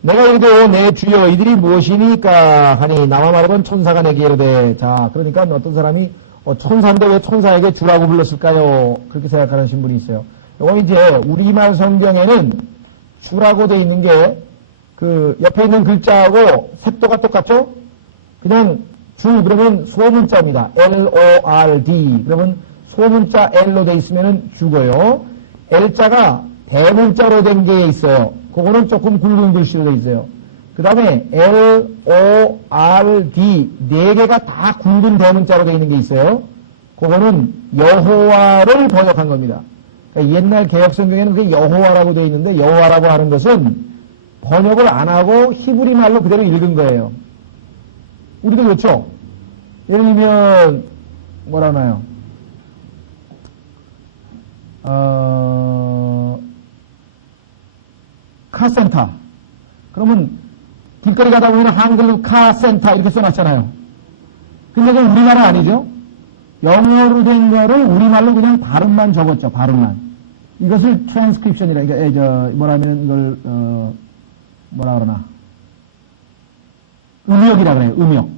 내가 이르되 내 주여 이들이 무엇이니까 하니 나와 말하건 천사가 내게 이르되. 자, 그러니까 어떤 사람이 천사인데 왜 천사에게 주라고 불렀을까요? 그렇게 생각하는 분이 있어요. 이거 이제 우리말 성경에는 주라고 돼 있는 게 그 옆에 있는 글자하고 색도가 똑같죠? 그냥 주 그러면 소문자입니다. L-O-R-D. 그러면 소문자 L로 돼 있으면은 주고요. L자가 대문자로 된 게 있어요. 그거는 조금 굵은 글씨로 돼 있어요. 그 다음에 L-O-R-D 네 개가 다 굵은 대문자로 돼 있는 게 있어요. 그거는 여호와를 번역한 겁니다. 그러니까 옛날 개혁성경에는 그게 여호와라고 돼 있는데 여호와라고 하는 것은 번역을 안 하고 히브리 말로 그대로 읽은 거예요. 우리도 그렇죠? 예를 들면 뭐라 하나요? 카센터. 그러면 길거리 가다 보면 한글로 카센터 이렇게 써놨잖아요. 근데 그건 우리말은 아니죠? 영어로 된 거를 우리말로 그냥 발음만 적었죠. 발음만. 이것을 트랜스크립션이라, 그러니까 뭐라면 이걸 뭐라 그러나 음역이라 그래요. 음역.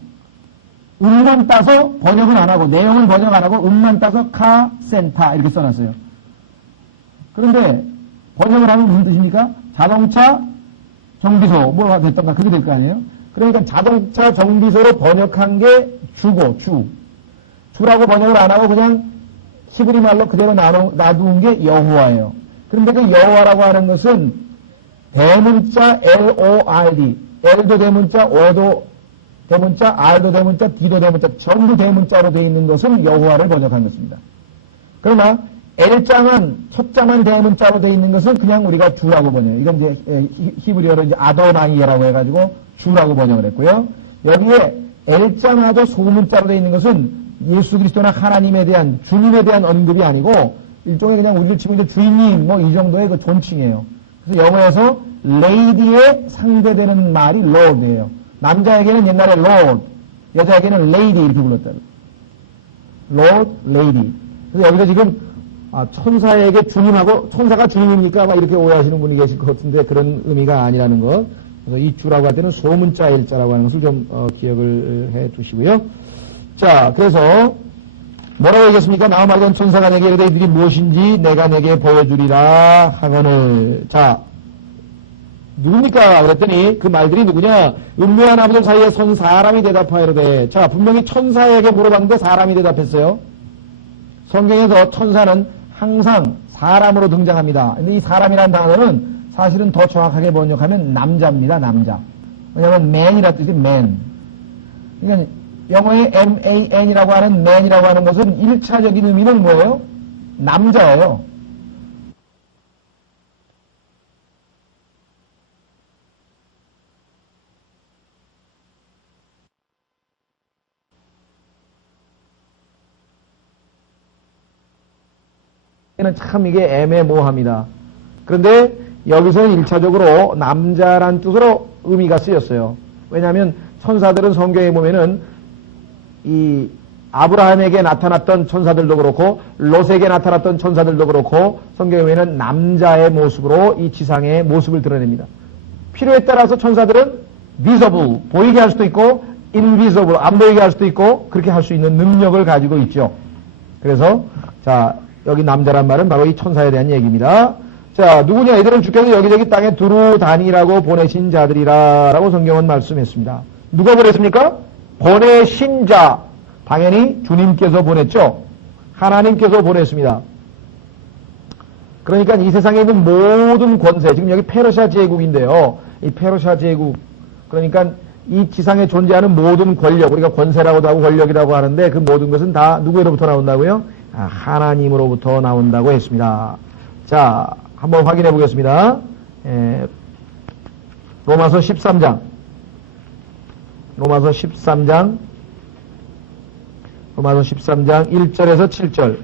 음만 따서 번역은 안 하고 내용을 번역 안 하고 음만 따서 카센터 이렇게 써놨어요. 그런데 번역을 하면 무슨 뜻입니까? 자동차 정비소 뭐가 됐던가 그게 될 거 아니에요? 그러니까 자동차 정비소로 번역한 게 주고 주라고 번역을 안 하고 그냥 히브리 말로 그대로 놔둔 게 여호와예요. 그런데 그 여호와라고 하는 것은 대문자 L-O-R-D, L도 대문자, O도 대문자, R도 대문자, D도 대문자, 전부 대문자로 되어 있는 것은 여호와를 번역한 것입니다. 그러나 L장은 첫 장만 대문자로 되어 있는 것은 그냥 우리가 주라고 번역해요. 이건 이제 히브리어로 이제 아도나이라고 해가지고 주라고 번역을 했고요. 여기에 L장하고 소문자로 되어 있는 것은 예수 그리스도나 하나님에 대한 주님에 대한 언급이 아니고 일종의 그냥 우리를 치면 이제 주인님 뭐 이 정도의 그 존칭이에요. 그래서 영어에서 lady에 상대되는 말이 lord예요. 남자에게는 옛날에 lord, 여자에게는 lady 이렇게 불렀다. lord, lady. 그래서 여기서 지금 천사에게 주님하고 천사가 주님입니까? 막 이렇게 오해하시는 분이 계실 것 같은데 그런 의미가 아니라는 것. 그래서 이 주라고 할 때는 소문자 일자라고 하는 것을 좀 기억을 해 두시고요. 자, 그래서 뭐라고 얘기했습니까? 나와 말던 천사가 내게 이르되 이들이 무엇인지 내가 내게 보여주리라 하거늘. 자, 누굽니까? 그랬더니 그 말들이 누구냐? 음묘한 아버들 사이에 선 사람이 대답하이르되. 자, 분명히 천사에게 물어봤는데 사람이 대답했어요. 성경에서 천사는 항상 사람으로 등장합니다. 근데 이 사람이라는 단어는 사실은 더 정확하게 번역하면 남자입니다. 남자. 왜냐하면 man이라는 뜻이 man. 그러니까 영어의 man이라고 하는 man이라고 하는 것은 1차적인 의미는 뭐예요? 남자예요. 참 이게 애매모호합니다. 그런데 여기서는 1차적으로 남자란 뜻으로 의미가 쓰였어요. 왜냐하면 천사들은 성경에 보면은 이 아브라함에게 나타났던 천사들도 그렇고 롯에게 나타났던 천사들도 그렇고 성경에 보면은 남자의 모습으로 이 지상의 모습을 드러냅니다. 필요에 따라서 천사들은 visible, 보이게 할 수도 있고 invisible, 안 보이게 할 수도 있고 그렇게 할 수 있는 능력을 가지고 있죠. 그래서 자, 여기 남자란 말은 바로 이 천사에 대한 얘기입니다. 자, 누구냐? 이들은 주께서 여기저기 땅에 두루 다니라고 보내신 자들이라 라고 성경은 말씀했습니다. 누가 보냈습니까? 보내신 자. 당연히 주님께서 보냈죠. 하나님께서 보냈습니다. 그러니까 이 세상에 있는 모든 권세, 지금 여기 페르시아 제국인데요. 이 페르시아 제국, 그러니까 이 지상에 존재하는 모든 권력, 우리가 권세라고도 하고 권력이라고 하는데 그 모든 것은 다 누구로부터 나온다고요? 하나님으로부터 나온다고 했습니다. 자, 한번 확인해 보겠습니다. 로마서 13장. 로마서 13장 1절에서 7절.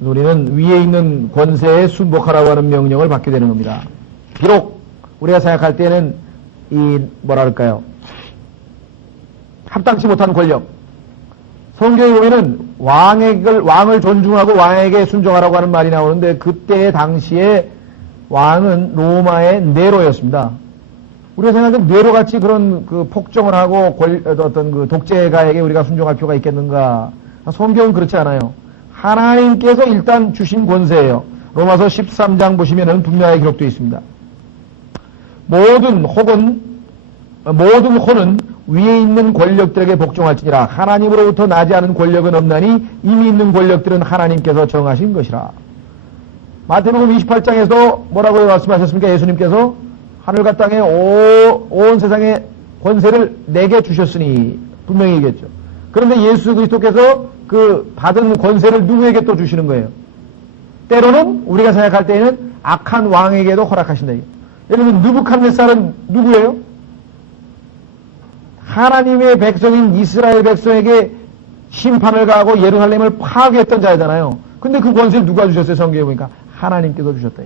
우리는 위에 있는 권세에 순복하라고 하는 명령을 받게 되는 겁니다. 비록 우리가 생각할 때는 이 뭐랄까요? 합당치 못한 권력. 성경에 보면은 왕을 존중하고 왕에게 순종하라고 하는 말이 나오는데 그때 당시에 왕은 로마의 네로였습니다. 우리가 생각하는 네로같이 그런 그 폭정을 하고 어떤 그 독재가에게 우리가 순종할 필요가 있겠는가? 성경은 그렇지 않아요. 하나님께서 일단 주신 권세예요. 로마서 13장 보시면은 분명하게 기록되어 있습니다. 모든 호는 위에 있는 권력들에게 복종할지니라. 하나님으로부터 나지 않은 권력은 없나니 이미 있는 권력들은 하나님께서 정하신 것이라. 마태복음 28장에서 뭐라고 말씀하셨습니까? 예수님께서 하늘과 땅에 온 세상의 권세를 내게 주셨으니 분명히 얘기했죠. 그런데 예수 그리스도께서 그 받은 권세를 누구에게 또 주시는 거예요? 때로는 우리가 생각할 때에는 악한 왕에게도 허락하신다. 예를 들면 느부갓네살은 누구예요? 하나님의 백성인 이스라엘 백성에게 심판을 가하고 예루살렘을 파괴했던 자잖아요. 근데 그 권세를 누가 주셨어요? 성경에 보니까 하나님께서 주셨다.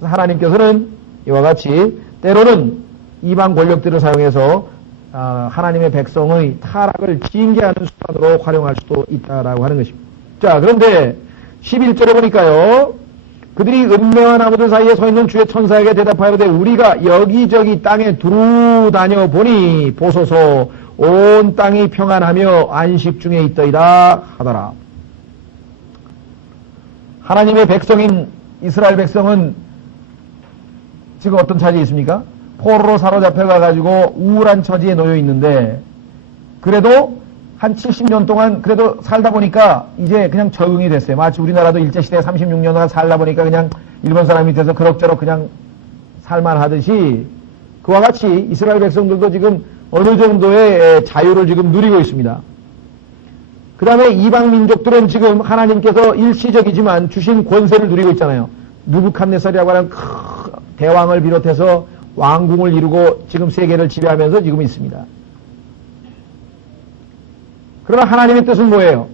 그래서 하나님께서는 이와 같이 때로는 이방 권력들을 사용해서 하나님의 백성의 타락을 징계하는 수단으로 활용할 수도 있다라고 하는 것입니다. 자, 그런데 11절에 보니까요. 그들이 은매와 나무들 사이에 서 있는 주의 천사에게 대답하여되 우리가 여기저기 땅에 두루 다녀 보니 보소서 온 땅이 평안하며 안식 중에 있더이다 하더라. 하나님의 백성인 이스라엘 백성은 지금 어떤 처지에 있습니까? 포로로 사로잡혀가가지고 우울한 처지에 놓여 있는데 그래도 한 70년 동안 그래도 살다 보니까 이제 그냥 적응이 됐어요. 마치 우리나라도 일제시대 36년간 살다 보니까 그냥 일본 사람이 돼서 그럭저럭 그냥 살만하듯이 그와 같이 이스라엘 백성들도 지금 어느 정도의 자유를 지금 누리고 있습니다. 그 다음에 이방 민족들은 지금 하나님께서 일시적이지만 주신 권세를 누리고 있잖아요. 느부갓네살이라고 하는 큰 대왕을 비롯해서 왕궁을 이루고 지금 세계를 지배하면서 지금 있습니다. 그러나 하나님의 뜻은 뭐예요?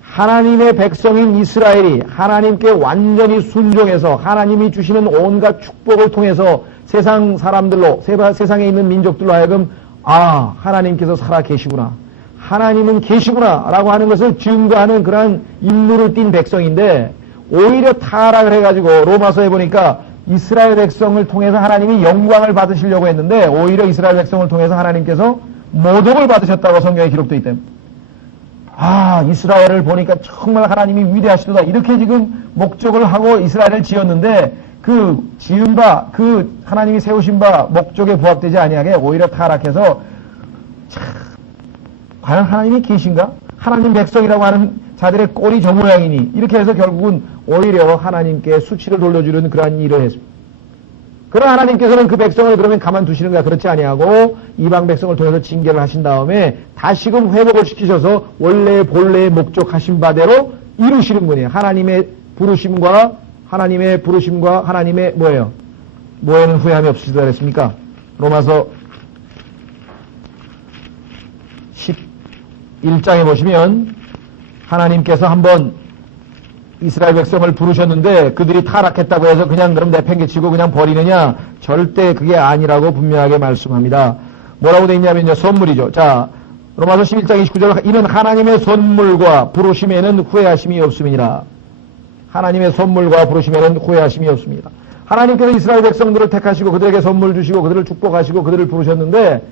하나님의 백성인 이스라엘이 하나님께 완전히 순종해서 하나님이 주시는 온갖 축복을 통해서 세상 사람들로, 세상에 있는 민족들로 하여금 아, 하나님께서 살아 계시구나. 하나님은 계시구나. 라고 하는 것을 증거하는 그러한 인물을 띈 백성인데 오히려 타락을 해가지고 로마서에 보니까 이스라엘 백성을 통해서 하나님이 영광을 받으시려고 했는데 오히려 이스라엘 백성을 통해서 하나님께서 모독을 받으셨다고 성경에 기록되어 있다. 아, 이스라엘을 보니까 정말 하나님이 위대하시도다. 이렇게 지금 목적을 하고 이스라엘을 지었는데 그 지은 바, 그 하나님이 세우신 바 목적에 부합되지 아니하게 오히려 타락해서 참, 과연 하나님이 계신가? 하나님 백성이라고 하는 자들의 꼴이 저 모양이니 이렇게 해서 결국은 오히려 하나님께 수치를 돌려주는 그러한 일을 했습니다. 그러나 하나님께서는 그 백성을 그러면 가만두시는가? 그렇지 아니하고 이방 백성을 통해서 징계를 하신 다음에 다시금 회복을 시키셔서 원래 본래의 목적하신 바대로 이루시는 분이에요. 하나님의 부르심과 하나님의 뭐예요? 뭐에는 후회함이 없으시다 그랬습니까? 로마서 11장에 보시면 하나님께서 한번 이스라엘 백성을 부르셨는데 그들이 타락했다고 해서 그냥 그럼 내팽개치고 그냥 버리느냐? 절대 그게 아니라고 분명하게 말씀합니다. 뭐라고 되어 있냐면요. 선물이죠. 자, 로마서 11장 29절 이는 하나님의 선물과 부르심에는 후회하심이 없음이니라. 하나님의 선물과 부르심에는 후회하심이 없습니다. 하나님께서 이스라엘 백성들을 택하시고 그들에게 선물 주시고 그들을 축복하시고 그들을 부르셨는데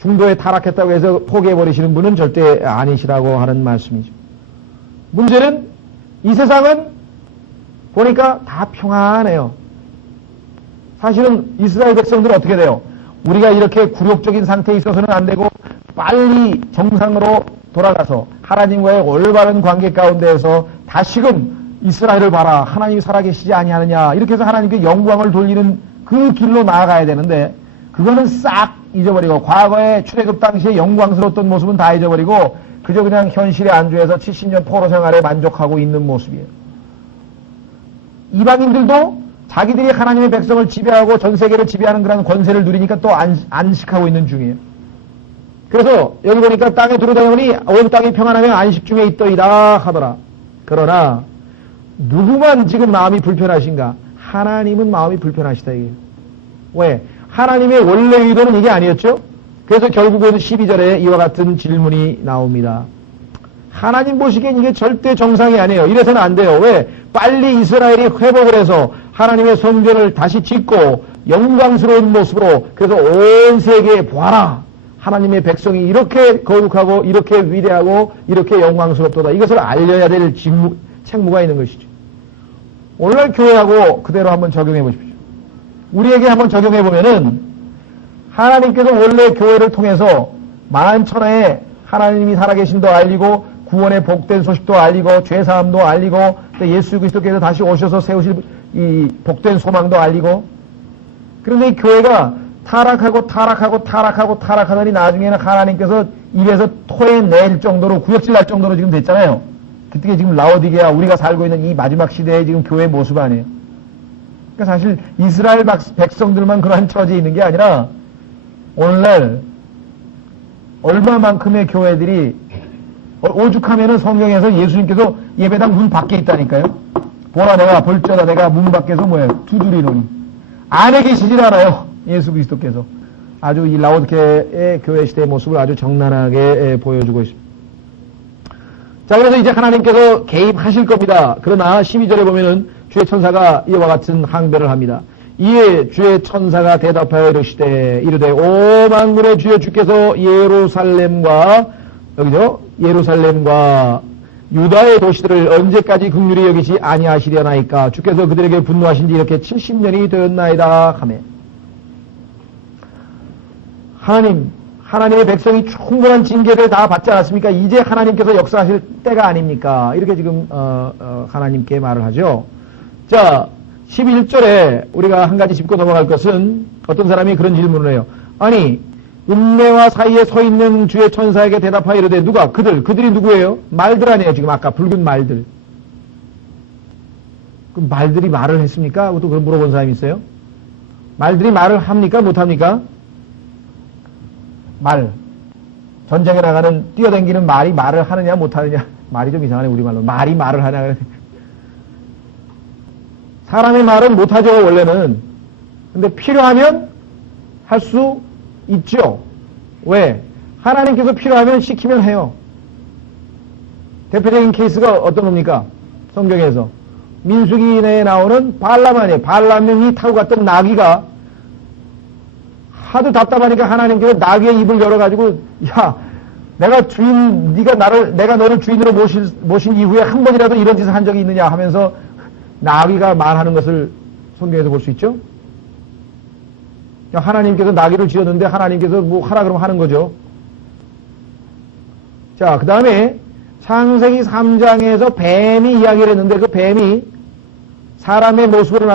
중도에 타락했다고 해서 포기해버리시는 분은 절대 아니시라고 하는 말씀이죠. 문제는 이 세상은 보니까 다 평안해요. 사실은 이스라엘 백성들은 어떻게 돼요? 우리가 이렇게 굴욕적인 상태에 있어서는 안 되고 빨리 정상으로 돌아가서 하나님과의 올바른 관계 가운데에서 다시금 이스라엘을 봐라. 하나님이 살아계시지 아니하느냐. 이렇게 해서 하나님께 영광을 돌리는 그 길로 나아가야 되는데 그거는 싹 잊어버리고 과거에 출애굽 당시에 영광스러웠던 모습은 다 잊어버리고 그저 그냥 현실에 안주해서 70년 포로 생활에 만족하고 있는 모습이에요. 이방인들도 자기들이 하나님의 백성을 지배하고 전 세계를 지배하는 그런 권세를 누리니까 또 안식하고 있는 중이에요. 그래서 여기 보니까 땅에 두루다니니 온 땅이 평안하며 안식 중에 있더이다 하더라. 그러나 누구만 지금 마음이 불편하신가? 하나님은 마음이 불편하시다 이게. 왜? 하나님의 원래 의도는 이게 아니었죠? 그래서 결국은 12절에 이와 같은 질문이 나옵니다. 하나님 보시기엔 이게 절대 정상이 아니에요. 이래서는 안 돼요. 왜? 빨리 이스라엘이 회복을 해서 하나님의 성전을 다시 짓고 영광스러운 모습으로 그래서 온 세계에 보아라. 하나님의 백성이 이렇게 거룩하고 이렇게 위대하고 이렇게 영광스럽도다. 이것을 알려야 될 책무가 있는 것이죠. 오늘날 교회하고 그대로 한번 적용해 보십시오. 우리에게 한번 적용해 보면은 하나님께서 원래 교회를 통해서 만천하에 하나님이 살아계신도 알리고 구원의 복된 소식도 알리고 죄사함도 알리고 또 예수 그리스도께서 다시 오셔서 세우실 이 복된 소망도 알리고 그런데 이 교회가 타락하더니 나중에는 하나님께서 입에서 토해낼 정도로 구역질 날 정도로 지금 됐잖아요. 그때 지금 라오디게아 우리가 살고 있는 이 마지막 시대의 지금 교회의 모습 아니에요. 그러니까 사실 이스라엘 백성들만 그러한 처지에 있는 게 아니라 오늘날 얼마만큼의 교회들이 오죽하면은 성경에서 예수님께서 예배당 문 밖에 있다니까요. 보라 내가 볼저다 내가 문 밖에서 뭐예요? 두드리노니. 안에 계시질 않아요. 예수 그리스도께서. 아주 이 라오디게아의 교회 시대의 모습을 아주 정난하게 보여주고 있습니다. 자, 그래서 이제 하나님께서 개입하실 겁니다. 그러나 12절에 보면은 주의 천사가 이와 같은 항변을 합니다. 이에 주의 천사가 대답하여 이르되 오 만군의 주여 주께서 예루살렘과 여기죠? 예루살렘과 유다의 도시들을 언제까지 긍휼히 여기지 아니하시려나이까 주께서 그들에게 분노하신 지 이렇게 70년이 되었나이다 하매 하나님의 백성이 충분한 징계를 다 받지 않았습니까? 이제 하나님께서 역사하실 때가 아닙니까? 이렇게 지금 하나님께 말을 하죠. 자, 11절에 우리가 한 가지 짚고 넘어갈 것은 어떤 사람이 그런 질문을 해요. 아니, 음매와 사이에 서 있는 주의 천사에게 대답하여 이르되 누가? 그들이 누구예요? 말들 아니에요. 지금 아까 붉은 말들. 그럼 말들이 말을 했습니까? 하고 또 그런 물어본 사람이 있어요. 말들이 말을 합니까? 못합니까? 말. 전쟁에 나가는 뛰어다니는 말이 말을 하느냐 못하느냐. 말이 좀 이상하네 우리말로. 말이 말을 하냐. 사람의 말은 못하죠 원래는. 근데 필요하면 할 수 있죠. 왜? 하나님께서 필요하면 시키면 해요. 대표적인 케이스가 어떤 겁니까? 성경에서 민수기 내에 나오는 발람아니에요. 발람이 타고 갔던 나귀가 하도 답답하니까 하나님께서 나귀의 입을 열어가지고 야 내가 너를 주인으로 모신 이후에 한 번이라도 이런 짓을 한 적이 있느냐 하면서 나귀가 말하는 것을 성경에서 볼 수 있죠. 하나님께서 나귀를 지었는데 하나님께서 뭐 하라 그러면 하는 거죠. 자, 그 다음에 창세기 3장에서 뱀이 이야기를 했는데 그 뱀이 사람의 모습으로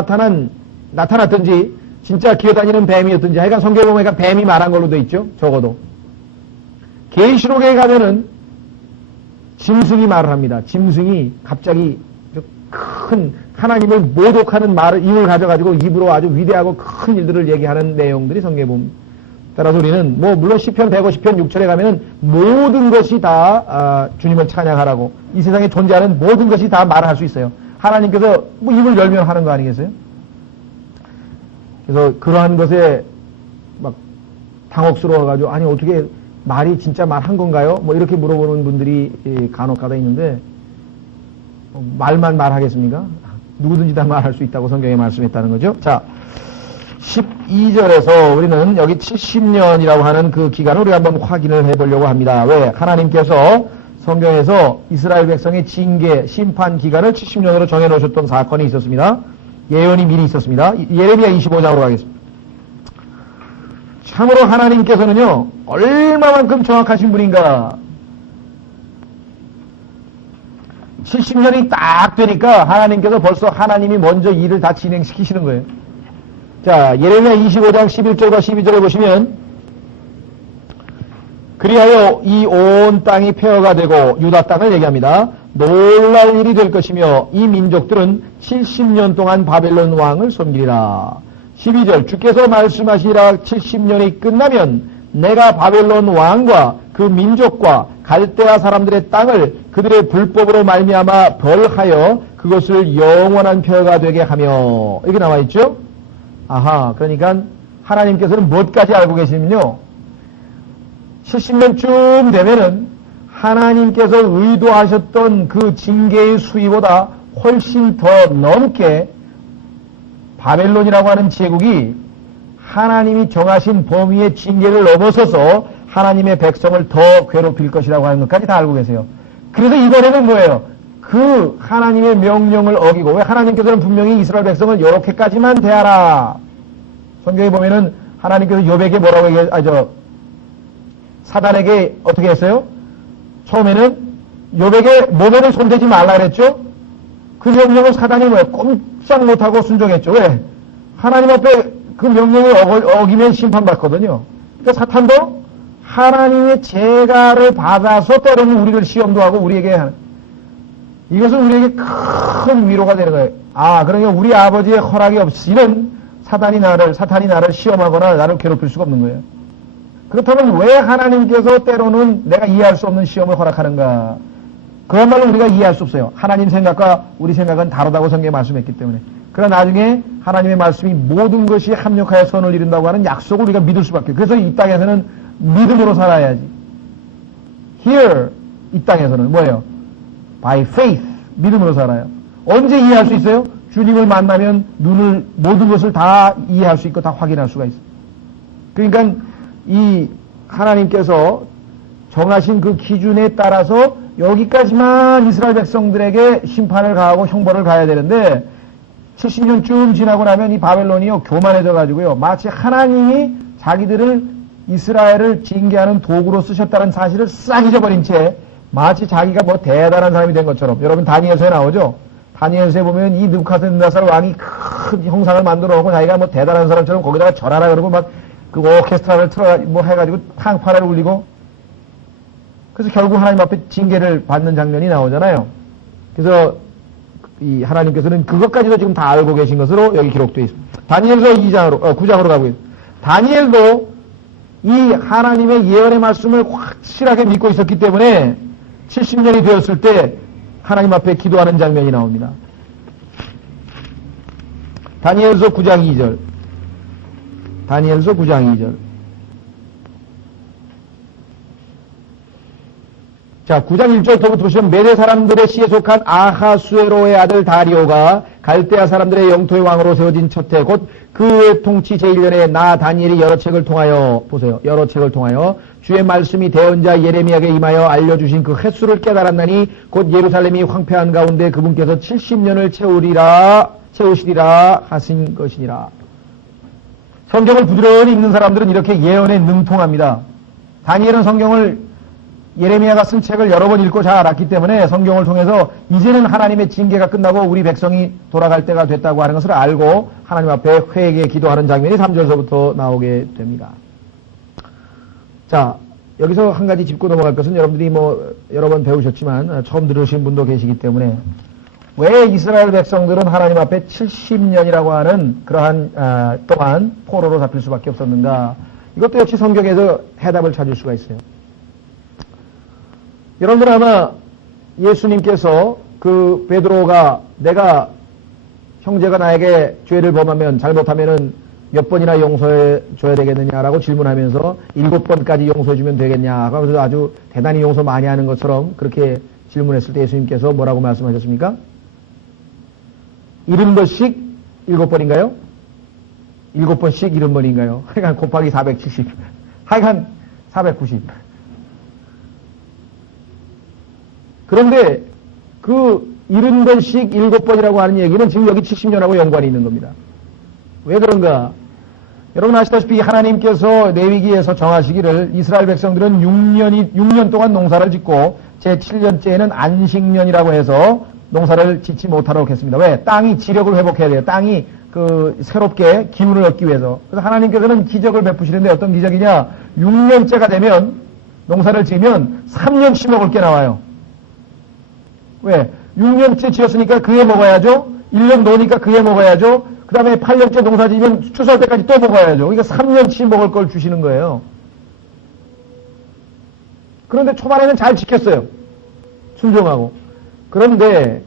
나타났든지 진짜 기어다니는 뱀이었든지 하여간 성경에 보면 뱀이 말한 걸로 돼 있죠. 적어도. 계시록에 가면은 짐승이 말을 합니다. 짐승이 갑자기 큰 하나님을 모독하는 입을 가져가지고 입으로 아주 위대하고 큰 일들을 얘기하는 내용들이 성경에 봅니다. 따라서 우리는 물론 시편 150편 6절에 가면은 모든 것이 다 주님을 찬양하라고 이 세상에 존재하는 모든 것이 다 말할 수 있어요. 하나님께서 입을 열면 하는 거 아니겠어요? 그래서 그러한 것에 막 당혹스러워가지고 아니 어떻게 말이 진짜 말한 건가요? 이렇게 물어보는 분들이 간혹가다 있는데 말만 말하겠습니까? 누구든지 다 말할 수 있다고 성경에 말씀했다는 거죠. 자, 12절에서 우리는 여기 70년이라고 하는 그 기간을 우리가 한번 확인을 해보려고 합니다. 왜? 하나님께서 성경에서 이스라엘 백성의 징계, 심판 기간을 70년으로 정해놓으셨던 사건이 있었습니다. 예언이 미리 있었습니다. 예레미야 25장으로 가겠습니다. 참으로 하나님께서는요, 얼마만큼 정확하신 분인가. 70년이 딱 되니까 하나님께서 벌써 하나님이 먼저 일을 다 진행시키시는 거예요. 자, 예레미야 25장 11절과 12절에 보시면 그리하여 이 온 땅이 폐허가 되고 유다 땅을 얘기합니다. 놀랄 일이 될 것이며 이 민족들은 70년 동안 바벨론 왕을 섬기리라. 12절 주께서 말씀하시라 70년이 끝나면 내가 바벨론 왕과 그 민족과 갈대아 사람들의 땅을 그들의 불법으로 말미암아 벌하여 그것을 영원한 폐허가 되게 하며 이렇게 나와 있죠. 아하, 그러니까 하나님께서는 무엇까지 알고 계시면요 70년쯤 되면은 하나님께서 의도하셨던 그 징계의 수위보다 훨씬 더 넘게 바벨론이라고 하는 제국이 하나님이 정하신 범위의 징계를 넘어서서 하나님의 백성을 더 괴롭힐 것이라고 하는 것까지 다 알고 계세요. 그래서 이번에는 뭐예요? 그 하나님의 명령을 어기고, 왜 하나님께서는 분명히 이스라엘 백성을 이렇게까지만 대하라. 성경에 보면은 하나님께서 욥에게 뭐라고 사단에게 어떻게 했어요? 처음에는 욥에게 몸에는 손대지 말라 그랬죠? 그 명령을 사단이 꼼짝 못하고 순종했죠. 왜? 하나님 앞에 그 명령을 어기면 심판받거든요. 그러니까 사탄도 하나님의 재가를 받아서 때로는 우리를 시험도 하고 우리에게 하는, 이것은 우리에게 큰 위로가 되는 거예요. 아, 그러니까 우리 아버지의 허락이 없이는 사탄이 나를 시험하거나 나를 괴롭힐 수가 없는 거예요. 그렇다면 왜 하나님께서 때로는 내가 이해할 수 없는 시험을 허락하는가? 그야말로 우리가 이해할 수 없어요. 하나님 생각과 우리 생각은 다르다고 성경에 말씀했기 때문에. 그러나 나중에 하나님의 말씀이 모든 것이 합력하여 선을 이룬다고 하는 약속을 우리가 믿을 수밖에 없어요. 그래서 이 땅에서는 믿음으로 살아야지. Here, 이 땅에서는 뭐예요? By faith, 믿음으로 살아요. 언제 이해할 수 있어요? 주님을 만나면 모든 것을 다 이해할 수 있고 다 확인할 수가 있어요. 그러니까 이 하나님께서 정하신 그 기준에 따라서 여기까지만 이스라엘 백성들에게 심판을 가하고 형벌을 가야 되는데 70년쯤 지나고 나면 이 바벨론이요 교만해져 가지고요 마치 하나님이 자기들을 이스라엘을 징계하는 도구로 쓰셨다는 사실을 싹 잊어버린 채 마치 자기가 뭐 대단한 사람이 된 것처럼, 여러분 다니엘서에 나오죠. 다니엘서에 보면 이 느부갓네살 왕이 큰 형상을 만들어 놓고 자기가 뭐 대단한 사람처럼 거기다가 절하라 그러고 막 그 오케스트라를 틀어 뭐 해가지고 탕파를 울리고 그래서 결국 하나님 앞에 징계를 받는 장면이 나오잖아요. 그래서 이 하나님께서는 그것까지도 지금 다 알고 계신 것으로 여기 기록되어 있습니다. 다니엘서 9장으로 가고 있습니다. 다니엘도 이 하나님의 예언의 말씀을 확실하게 믿고 있었기 때문에 70년이 되었을 때 하나님 앞에 기도하는 장면이 나옵니다. 다니엘서 9장 2절. 다니엘서 9장 2절. 자, 9장 1절부터 보시면 메대 사람들의 시에 속한 아하수에로의 아들 다리오가 갈대아 사람들의 영토의 왕으로 세워진 첫해 곧 그 통치 제1년에 나 다니엘이 여러 책을 통하여 보세요. 여러 책을 통하여 주의 말씀이 대언자 예레미야에게 임하여 알려주신 그 횟수를 깨달았나니 곧 예루살렘이 황폐한 가운데 그분께서 70년을 채우시리라 하신 것이니라. 성경을 부지런히 읽는 사람들은 이렇게 예언에 능통합니다. 다니엘은 성경을 예레미야가 쓴 책을 여러 번 읽고 잘 알았기 때문에 성경을 통해서 이제는 하나님의 징계가 끝나고 우리 백성이 돌아갈 때가 됐다고 하는 것을 알고 하나님 앞에 회개에 기도하는 장면이 3절서부터 나오게 됩니다. 자, 여기서 한 가지 짚고 넘어갈 것은 여러분들이 뭐 여러 번 배우셨지만 처음 들으신 분도 계시기 때문에 왜 이스라엘 백성들은 하나님 앞에 70년이라고 하는 그러한 동안 포로로 잡힐 수밖에 없었는가? 이것도 역시 성경에서 해답을 찾을 수가 있어요. 여러분들 아마 예수님께서 그 베드로가 내가 형제가 나에게 죄를 범하면 잘못하면은 몇 번이나 용서해 줘야 되겠느냐라고 질문하면서 7번까지 용서해 주면 되겠냐 하면서 아주 대단히 용서 많이 하는 것처럼 그렇게 질문했을 때 예수님께서 뭐라고 말씀하셨습니까? 70번씩 7번인가요? 7번씩 70번인가요? 하여간 곱하기 470 하여간 490 그런데 그 70번씩 7번이라고 하는 얘기는 지금 여기 70년하고 연관이 있는 겁니다. 왜 그런가? 여러분 아시다시피 하나님께서 레위기에서 정하시기를 이스라엘 백성들은 6년 동안 농사를 짓고 제 7년째에는 안식년이라고 해서 농사를 짓지 못하도록 했습니다. 왜? 땅이 지력을 회복해야 돼요. 땅이 새롭게 기운을 얻기 위해서. 그래서 하나님께서는 기적을 베푸시는데 어떤 기적이냐? 6년째가 되면 농사를 지으면 3년치 먹을 게 나와요. 왜? 6년째 지었으니까 그해 먹어야죠. 1년 노니까 그해 먹어야죠. 그 다음에 8년째 농사 지으면 추수할 때까지 또 먹어야죠. 그러니까 3년치 먹을 걸 주시는 거예요. 그런데 초반에는 잘 지켰어요. 순종하고. 그런데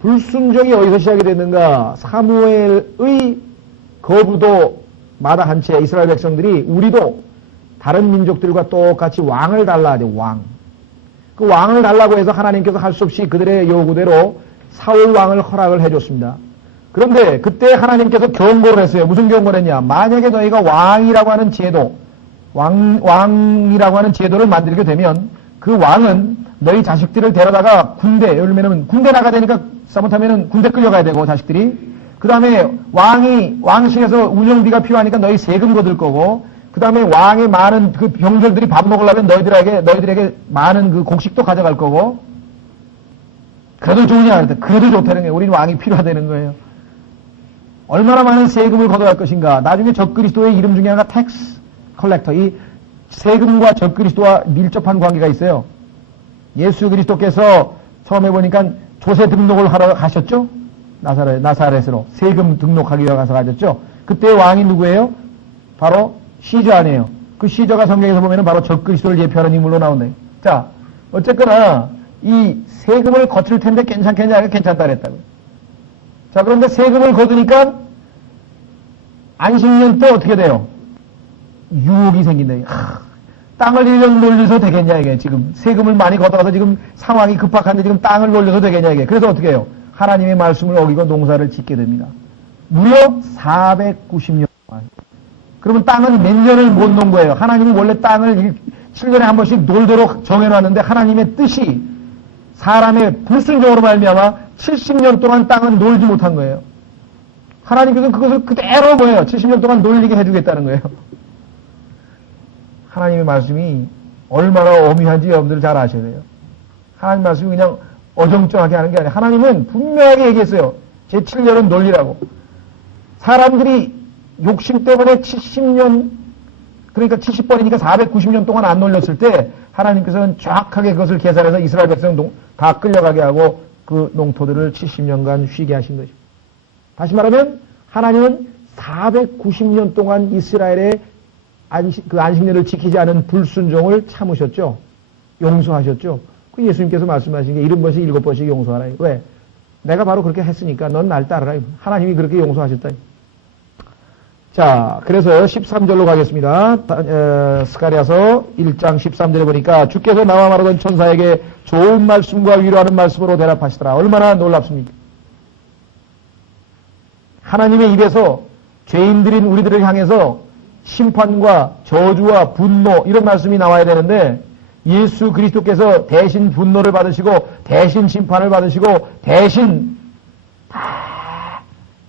불순종이 어디서 시작이 됐는가? 사무엘의 거부도 마다한 채 이스라엘 백성들이 우리도 다른 민족들과 똑같이 왕을 달라야 돼. 왕. 그 왕을 달라고 해서 하나님께서 할 수 없이 그들의 요구대로 사울 왕을 허락을 해줬습니다. 그런데 그때 하나님께서 경고를 했어요. 무슨 경고를 했냐? 만약에 너희가 왕이라고 하는 제도, 왕이라고 하는 제도를 만들게 되면 그 왕은 너희 자식들을 데려다가 군대, 예를 들면 군대 나가야 되니까 잘못하면 군대 끌려가야 되고 자식들이 그 다음에 왕실에서 운영비가 필요하니까 너희 세금 거둘 거고 그 다음에 왕의 많은 그 병졸들이 밥 먹으려면 너희들에게 많은 그 곡식도 가져갈 거고 그래도 좋으냐? 그래도 좋다는 거예요. 우리는 왕이 필요하다는 거예요. 얼마나 많은 세금을 걷어갈 것인가. 나중에 적그리스도의 이름 중에 하나가 텍스 컬렉터. 이 세금과 적그리스도와 밀접한 관계가 있어요. 예수 그리스도께서 처음에 보니까 조세 등록을 하러 가셨죠? 나사렛으로 세금 등록하기 위해 가서 가셨죠? 그때 왕이 누구예요? 바로 시저 아니에요. 그 시저가 성경에서 보면 바로 적그리스도를 예표하는 인물로 나오네요. 자, 어쨌거나 이 세금을 거칠 텐데 괜찮겠냐? 괜찮다 그랬다고요. 자, 그런데 세금을 거두니까 안식년 때 어떻게 돼요? 유혹이 생긴다. 땅을 1년 놀려서 되겠냐 이게 지금 세금을 많이 걷어가서 지금 상황이 급박한데 지금 땅을 놀려서 되겠냐 이게. 그래서 어떻게 해요? 하나님의 말씀을 어기고 농사를 짓게 됩니다. 무려 490년 동안. 그러면 땅은 몇 년을 못 논 거예요? 하나님은 원래 땅을 7년에 한 번씩 놀도록 정해놨는데 하나님의 뜻이 사람의 불순종으로 말미암아 70년 동안 땅은 놀지 못한 거예요. 하나님께서는 그것을 그대로 뭐예요? 70년 동안 놀리게 해주겠다는 거예요. 하나님의 말씀이 얼마나 엄미한지 여러분들 잘 아셔야 돼요. 하나님 말씀이 그냥 어정쩡하게 하는 게 아니라 하나님은 분명하게 얘기했어요. 제 7년은 놀리라고. 사람들이 욕심 때문에 70년, 그러니까 70번이니까 490년 동안 안 놀렸을 때 하나님께서는 정확하게 그것을 계산해서 이스라엘 백성 다 끌려가게 하고 그 농토들을 70년간 쉬게 하신 것입니다. 다시 말하면 하나님은 490년 동안 이스라엘의 그 안식년을 지키지 않은 불순종을 참으셨죠. 용서하셨죠. 그 예수님께서 말씀하신 게 70번씩 7번씩 용서하라. 왜? 내가 바로 그렇게 했으니까 넌 날 따르라. 하나님이 그렇게 용서하셨다. 자, 그래서 13절로 가겠습니다. 스가랴서 1장 13절에 보니까 주께서 나와 말하던 천사에게 좋은 말씀과 위로하는 말씀으로 대답하시더라. 얼마나 놀랍습니까? 하나님의 입에서 죄인들인 우리들을 향해서 심판과 저주와 분노 이런 말씀이 나와야 되는데 예수 그리스도께서 대신 분노를 받으시고 대신 심판을 받으시고 대신 다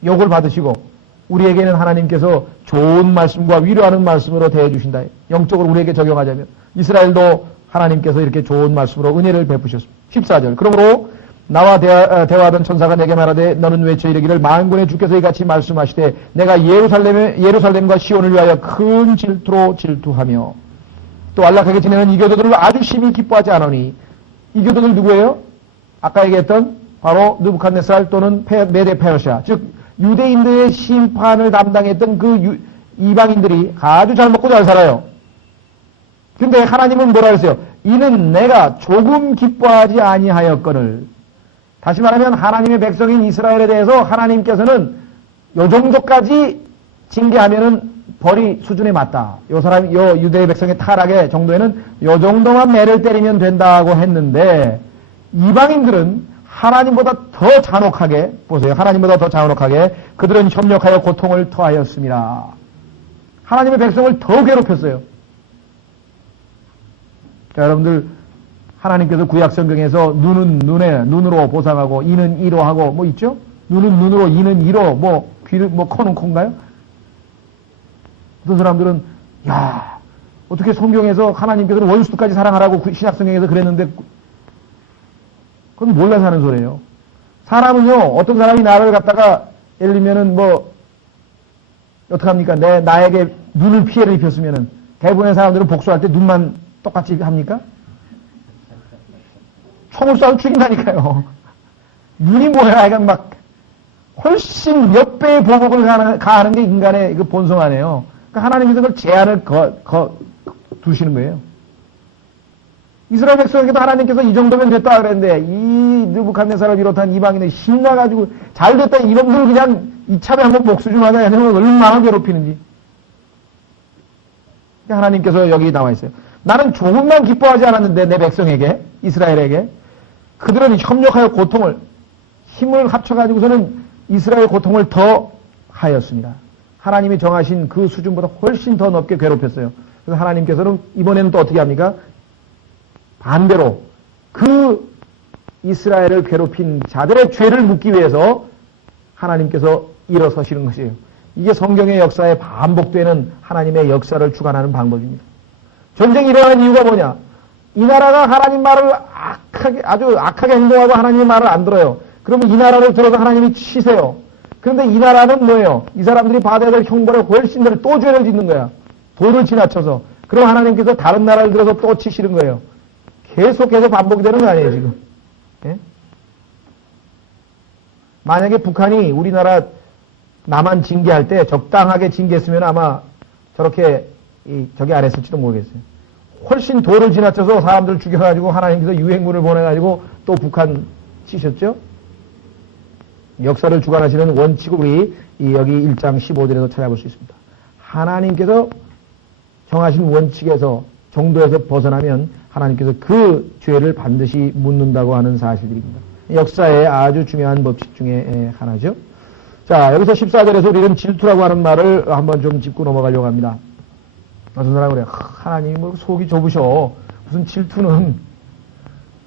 욕을 받으시고 우리에게는 하나님께서 좋은 말씀과 위로하는 말씀으로 대해주신다. 영적으로 우리에게 적용하자면 이스라엘도 하나님께서 이렇게 좋은 말씀으로 은혜를 베푸셨습니다. 14절 그러므로 나와 대화하던 천사가 내게 말하되 너는 외쳐 이르기를 만군의 주께서 이같이 말씀하시되 내가 예루살렘과 시온을 위하여 큰 질투로 질투하며 또 안락하게 지내는 이교도들을 아주 심히 기뻐하지 않으니 이교도들 누구예요? 아까 얘기했던 바로 느부갓네살 또는 메데 페르시아 즉 유대인들의 심판을 담당했던 그 이방인들이 아주 잘 먹고 잘 살아요. 근데 하나님은 뭐라 그랬어요? 이는 내가 조금 기뻐하지 아니하였거늘. 다시 말하면 하나님의 백성인 이스라엘에 대해서 하나님께서는 요 정도까지 징계하면은 벌이 수준에 맞다. 요 사람, 요 유대의 백성의 타락의 정도에는 요 정도만 매를 때리면 된다고 했는데 이방인들은 하나님보다 더 잔혹하게 보세요. 하나님보다 더 잔혹하게 그들은 협력하여 고통을 토하였습니다. 하나님의 백성을 더 괴롭혔어요. 자, 여러분들 하나님께서 구약 성경에서 눈은 눈으로 보상하고 이는 이로 하고 뭐 있죠? 눈은 눈으로 이는 이로 뭐 귀는 뭐 코는 코인가요? 어떤 사람들은 야 어떻게 성경에서 하나님께서는 원수도까지 사랑하라고 신약 성경에서 그랬는데 그건 몰라서 하는 소리예요. 사람은요 어떤 사람이 나를 갖다가 예를 들면은 뭐 어떡합니까? 나에게 눈을 피해를 입혔으면은 대부분의 사람들은 복수할 때 눈만 똑같이 합니까? 총을 쏴서 죽인다니까요. 눈이 뭐야? 이건 막 훨씬 몇 배의 보복을 가하는 게 인간의 그 본성 아니에요. 그러니까 하나님께서 그걸 제한을 두시는 거예요. 이스라엘 백성에게도 하나님께서 이 정도면 됐다 그랬는데 이 느부갓네살을 비롯한 이방인들이 신나가지고 잘 됐다 이놈들 그냥 이참에 한번 복수 좀 하자 하면 얼마나 괴롭히는지. 하나님께서 여기 나와 있어요. 나는 조금만 기뻐하지 않았는데 내 백성에게 이스라엘에게 그들은 협력하여 고통을 힘을 합쳐가지고서는 이스라엘 고통을 더 하였습니다. 하나님이 정하신 그 수준보다 훨씬 더 높게 괴롭혔어요. 그래서 하나님께서는 이번에는 또 어떻게 합니까? 반대로 그 이스라엘을 괴롭힌 자들의 죄를 묻기 위해서 하나님께서 일어서시는 것이에요. 이게 성경의 역사에 반복되는 하나님의 역사를 주관하는 방법입니다. 전쟁이 일어나는 이유가 뭐냐? 이 나라가 하나님 말을 아주 악하게 행동하고 하나님의 말을 안 들어요. 그러면 이 나라를 들어서 하나님이 치세요. 그런데 이 나라는 뭐예요? 이 사람들이 받아야 될 형벌에 훨씬 더 또 죄를 짓는 거야. 도를 지나쳐서. 그럼 하나님께서 다른 나라를 들어서 또 치시는 거예요. 계속해서 반복되는 거 아니에요, 지금. 예? 만약에 북한이 우리나라 남한 징계할 때 적당하게 징계했으면 아마 저렇게 저기 안 했을지도 모르겠어요. 훨씬 도를 지나쳐서 사람들 죽여가지고 하나님께서 유행군을 보내가지고 또 북한 치셨죠? 역사를 주관하시는 원칙을 우리 여기 1장 15절에서 찾아볼 수 있습니다. 하나님께서 정하신 원칙에서 정도에서 벗어나면 하나님께서 그 죄를 반드시 묻는다고 하는 사실들입니다. 역사의 아주 중요한 법칙 중에 하나죠. 자, 여기서 14절에서 우리는 질투라고 하는 말을 한번 좀 짚고 넘어가려고 합니다. 어떤 사람이 그래요. 하나님이 뭐 속이 좁으셔. 무슨 질투는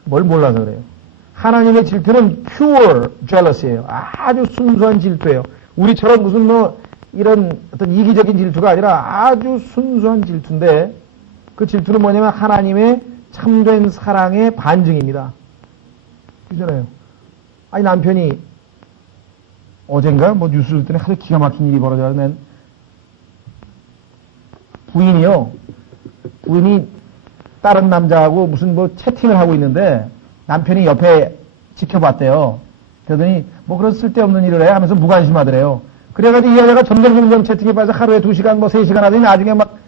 뭘 몰라서 그래요. 하나님의 질투는 pure jealousy예요. 아주 순수한 질투예요. 우리처럼 무슨 뭐 이런 어떤 이기적인 질투가 아니라 아주 순수한 질투인데 그 질투는 뭐냐면 하나님의 참된 사랑의 반증입니다. 그잖아요. 아니 남편이 어젠가 뭐 뉴스 볼 때는 하도 기가 막힌 일이 벌어져서 부인이 다른 남자하고 무슨 뭐 채팅을 하고 있는데 남편이 옆에 지켜봤대요. 그러더니 뭐 그런 쓸데없는 일을 해 하면서 무관심하더래요. 그래가지고 이 여자가 점점 채팅에 빠져서 하루에 2시간 뭐 3시간 하더니 나중에 막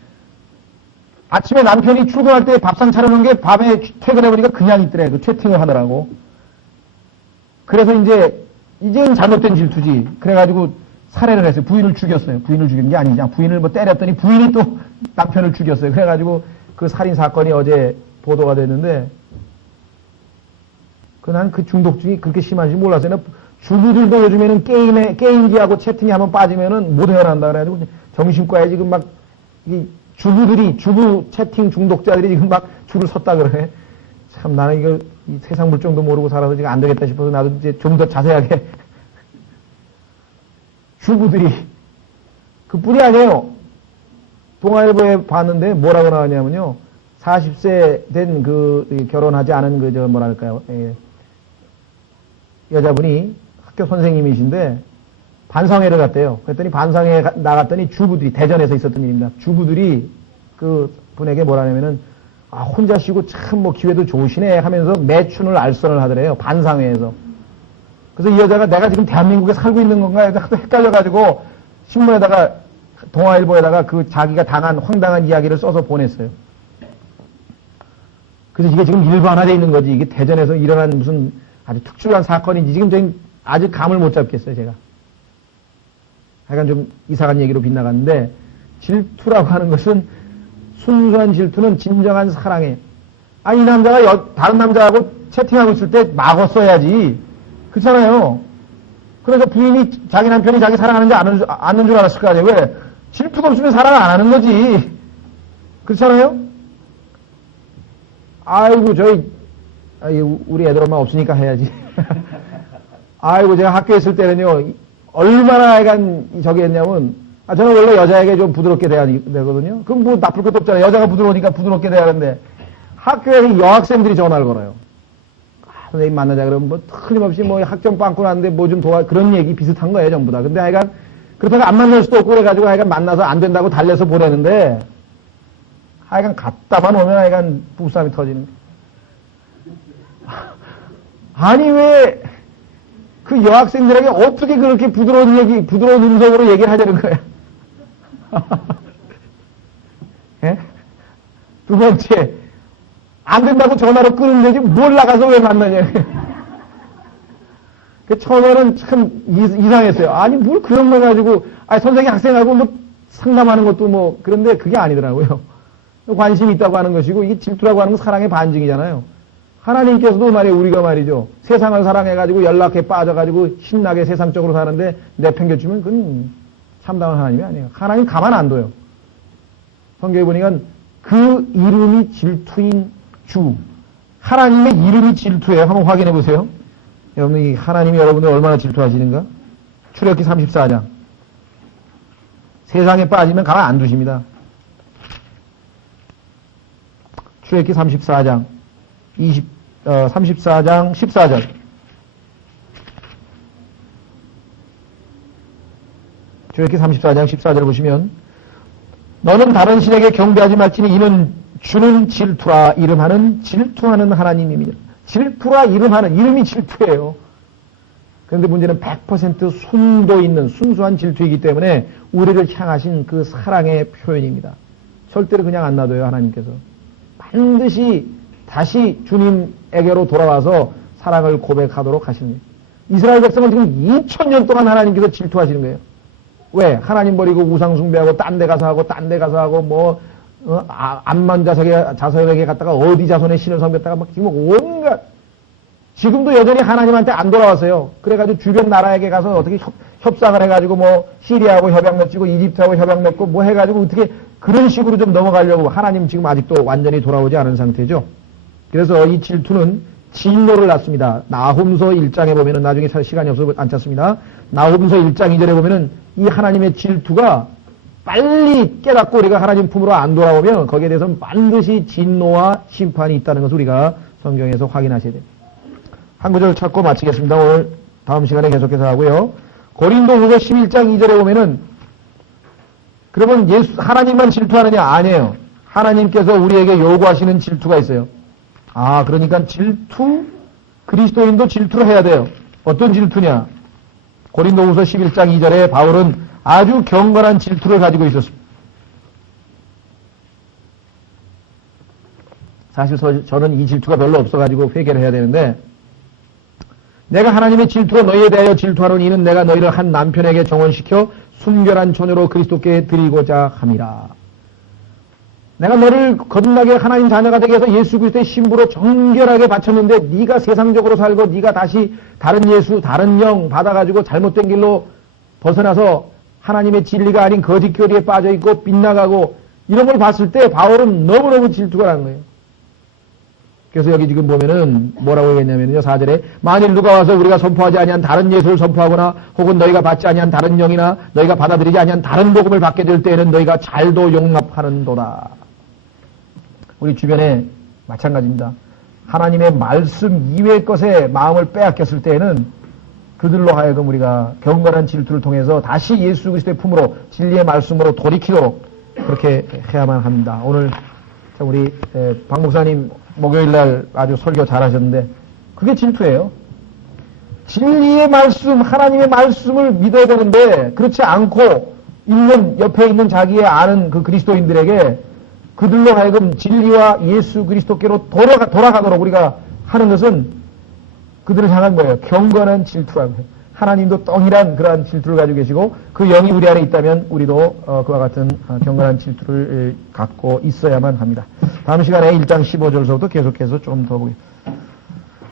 아침에 남편이 출근할 때 밥상 차려놓은 게 밤에 퇴근해보니까 그냥 있더래. 그 채팅을 하더라고. 그래서 이제는 잘못된 질투지. 그래가지고 살해를 했어요. 부인을 죽였어요. 부인을 죽인 게 아니지. 부인을 뭐 때렸더니 부인이 또 남편을 죽였어요. 그래가지고 그 살인 사건이 어제 보도가 됐는데, 난 그 중독증이 그렇게 심한지 몰랐어요. 주부들도 요즘에는 게임기하고 채팅이 한번 빠지면은 못 헤어난다 그래가지고 정신과에 지금 막, 주부 채팅 중독자들이 지금 막 줄을 섰다 그러네. 참 나는 이거 이 세상 물정도 모르고 살아서 지금 안 되겠다 싶어서 나도 이제 좀 더 자세하게 주부들이 그뿐이 아니에요. 동아일보에 봤는데 뭐라고 나왔냐면요. 40세 된 결혼하지 않은 뭐랄까요. 여자분이 학교 선생님이신데 반상회를 갔대요. 그랬더니 반상회에 나갔더니 주부들이, 대전에서 있었던 일입니다. 주부들이 그 분에게 뭐라냐면은, 혼자 쉬고 참 뭐 기회도 좋으시네 하면서 매춘을 알선을 하더래요. 반상회에서. 그래서 이 여자가 내가 지금 대한민국에 살고 있는 건가 해서 헷갈려가지고 신문에다가, 동아일보에다가 자기가 당한 황당한 이야기를 써서 보냈어요. 그래서 이게 지금 일반화되어 있는 거지. 이게 대전에서 일어난 무슨 아주 특출난 사건인지 지금 아직 감을 못 잡겠어요, 제가. 하여간 좀 이상한 얘기로 빗나갔는데, 질투라고 하는 것은, 순수한 질투는 진정한 사랑에. 이 남자가 다른 남자하고 채팅하고 있을 때 막어 써야지. 그렇잖아요. 그래서 부인이 자기 남편이 자기 사랑하는지 아는 줄 알았을 거 아니에요. 왜? 질투가 없으면 사랑 안 하는 거지. 그렇잖아요? 아이고, 우리 애들 엄마 없으니까 해야지. 아이고, 제가 학교에 있을 때는요, 얼마나 하여간 저기 했냐면, 저는 원래 여자에게 좀 부드럽게 돼야 되거든요. 그럼 뭐 나쁠 것도 없잖아요. 여자가 부드러우니까 부드럽게 돼야 하는데, 학교에 여학생들이 전화를 걸어요. 선생님 만나자 그러면 뭐 틀림없이 뭐 학점 빵꾸 났는데 뭐 좀 그런 얘기 비슷한 거예요, 전부 다. 근데 하여간, 그렇다고 안 만날 수도 없고 그래가지고 하여간 만나서 안 된다고 달래서 보내는데, 하여간 갔다만 오면 하여간 부부싸움이 터지는. 아니, 왜, 그 여학생들에게 어떻게 그렇게 부드러운 음성으로 얘기를 하자는 거야? 예? 두 번째, 안 된다고 전화로 끊으면 되지, 뭘 나가서 왜 만나냐. 처음에는 참 이상했어요. 아니, 뭘 그런 걸 가지고, 선생님 학생하고 뭐 상담하는 것도 뭐, 그런데 그게 아니더라고요. 관심이 있다고 하는 것이고, 이게 질투라고 하는 건 사랑의 반증이잖아요. 하나님께서도 우리가 말이죠. 세상을 사랑해가지고 연락에 빠져가지고 신나게 세상적으로 사는데 내팽겨주면 그건 참다운 하나님이 아니에요. 하나님 가만 안 둬요. 성경에 보니까 그 이름이 질투인 주. 하나님의 이름이 질투예요. 한번 확인해 보세요. 여러분, 이 하나님이 여러분들 얼마나 질투하시는가? 출애굽기 34장. 세상에 빠지면 가만 안 두십니다. 출애굽기 34장. 34장 14절. 출애굽기 34장 14절을 보시면, 너는 다른 신에게 경배하지 말지니 이는 주는 질투라 이름하는 질투하는 하나님이니라. 질투라 이름하는, 이름이 질투예요. 그런데 문제는 100% 순도 있는 순수한 질투이기 때문에 우리를 향하신 그 사랑의 표현입니다. 절대로 그냥 안 놔둬요, 하나님께서. 반드시 다시 주님에게로 돌아와서 사랑을 고백하도록 하십니다. 이스라엘 백성은 지금 2000년 동안 하나님께서 질투하시는 거예요. 왜? 하나님 버리고 우상 숭배하고 딴 데 가서 하고 뭐 암만 자석에게 갔다가 어디 자손의 신을 섬겼다가 막 지금 온갖, 지금도 여전히 하나님한테 안 돌아왔어요. 그래가지고 주변 나라에게 가서 어떻게 협상을 해가지고 뭐 시리아하고 협약 맺고 이집트하고 협약 맺고 뭐 해가지고 어떻게 그런 식으로 좀 넘어가려고, 하나님 지금 아직도 완전히 돌아오지 않은 상태죠. 그래서 이 질투는 진노를 낳습니다. 나훔서 1장에 보면은, 나중에 시간이 없어서 안 찾습니다. 나훔서 1장 2절에 보면은 이 하나님의 질투가 빨리 깨닫고 우리가 하나님 품으로 안 돌아오면 거기에 대해서는 반드시 진노와 심판이 있다는 것을 우리가 성경에서 확인하셔야 됩니다. 한 구절 찾고 마치겠습니다. 오늘 다음 시간에 계속해서 하고요. 고린도후서 11장 2절에 보면은 그러면 하나님만 질투하느냐? 아니에요. 하나님께서 우리에게 요구하시는 질투가 있어요. 그러니까 그리스도인도 질투를 해야 돼요. 어떤 질투냐? 고린도후서 11장 2절에 바울은 아주 경건한 질투를 가지고 있었습니다. 사실 저는 이 질투가 별로 없어가지고 회개를 해야 되는데, 내가 하나님의 질투가 너희에 대하여 질투하는 이는 내가 너희를 한 남편에게 정혼시켜 순결한 처녀로 그리스도께 드리고자 함이라. 내가 너를 거듭나게 하나님 자녀가 되게 해서 예수 그리스도의 신부로 정결하게 바쳤는데 네가 세상적으로 살고 네가 다시 다른 예수, 다른 영 받아가지고 잘못된 길로 벗어나서 하나님의 진리가 아닌 거짓 교리에 빠져있고 빗나가고 이런 걸 봤을 때 바울은 너무너무 질투가 나는 거예요. 그래서 여기 지금 보면은 뭐라고 얘기했냐면요. 4절에 만일 누가 와서 우리가 선포하지 아니한 다른 예수를 선포하거나 혹은 너희가 받지 아니한 다른 영이나 너희가 받아들이지 아니한 다른 복음을 받게 될 때에는 너희가 잘도 용납하는도다. 우리 주변에 마찬가지입니다. 하나님의 말씀 이외의 것에 마음을 빼앗겼을 때에는 그들로 하여금 우리가 경건한 질투를 통해서 다시 예수 그리스도의 품으로 진리의 말씀으로 돌이키도록 그렇게 해야만 합니다. 오늘 우리 박 목사님 목요일날 아주 설교 잘하셨는데 그게 질투예요. 진리의 말씀, 하나님의 말씀을 믿어야 되는데 그렇지 않고 옆에 있는 자기의 아는 그 그리스도인들에게 그들로 하여금 진리와 예수 그리스도께로 돌아가도록 우리가 하는 것은 그들을 향한 거예요. 경건한 질투라고 해요. 하나님도 동일한 그러한 질투를 가지고 계시고 그 영이 우리 안에 있다면 우리도 그와 같은 경건한 질투를 갖고 있어야만 합니다. 다음 시간에 1장 15절서부터 계속해서 좀 더 보겠습니다.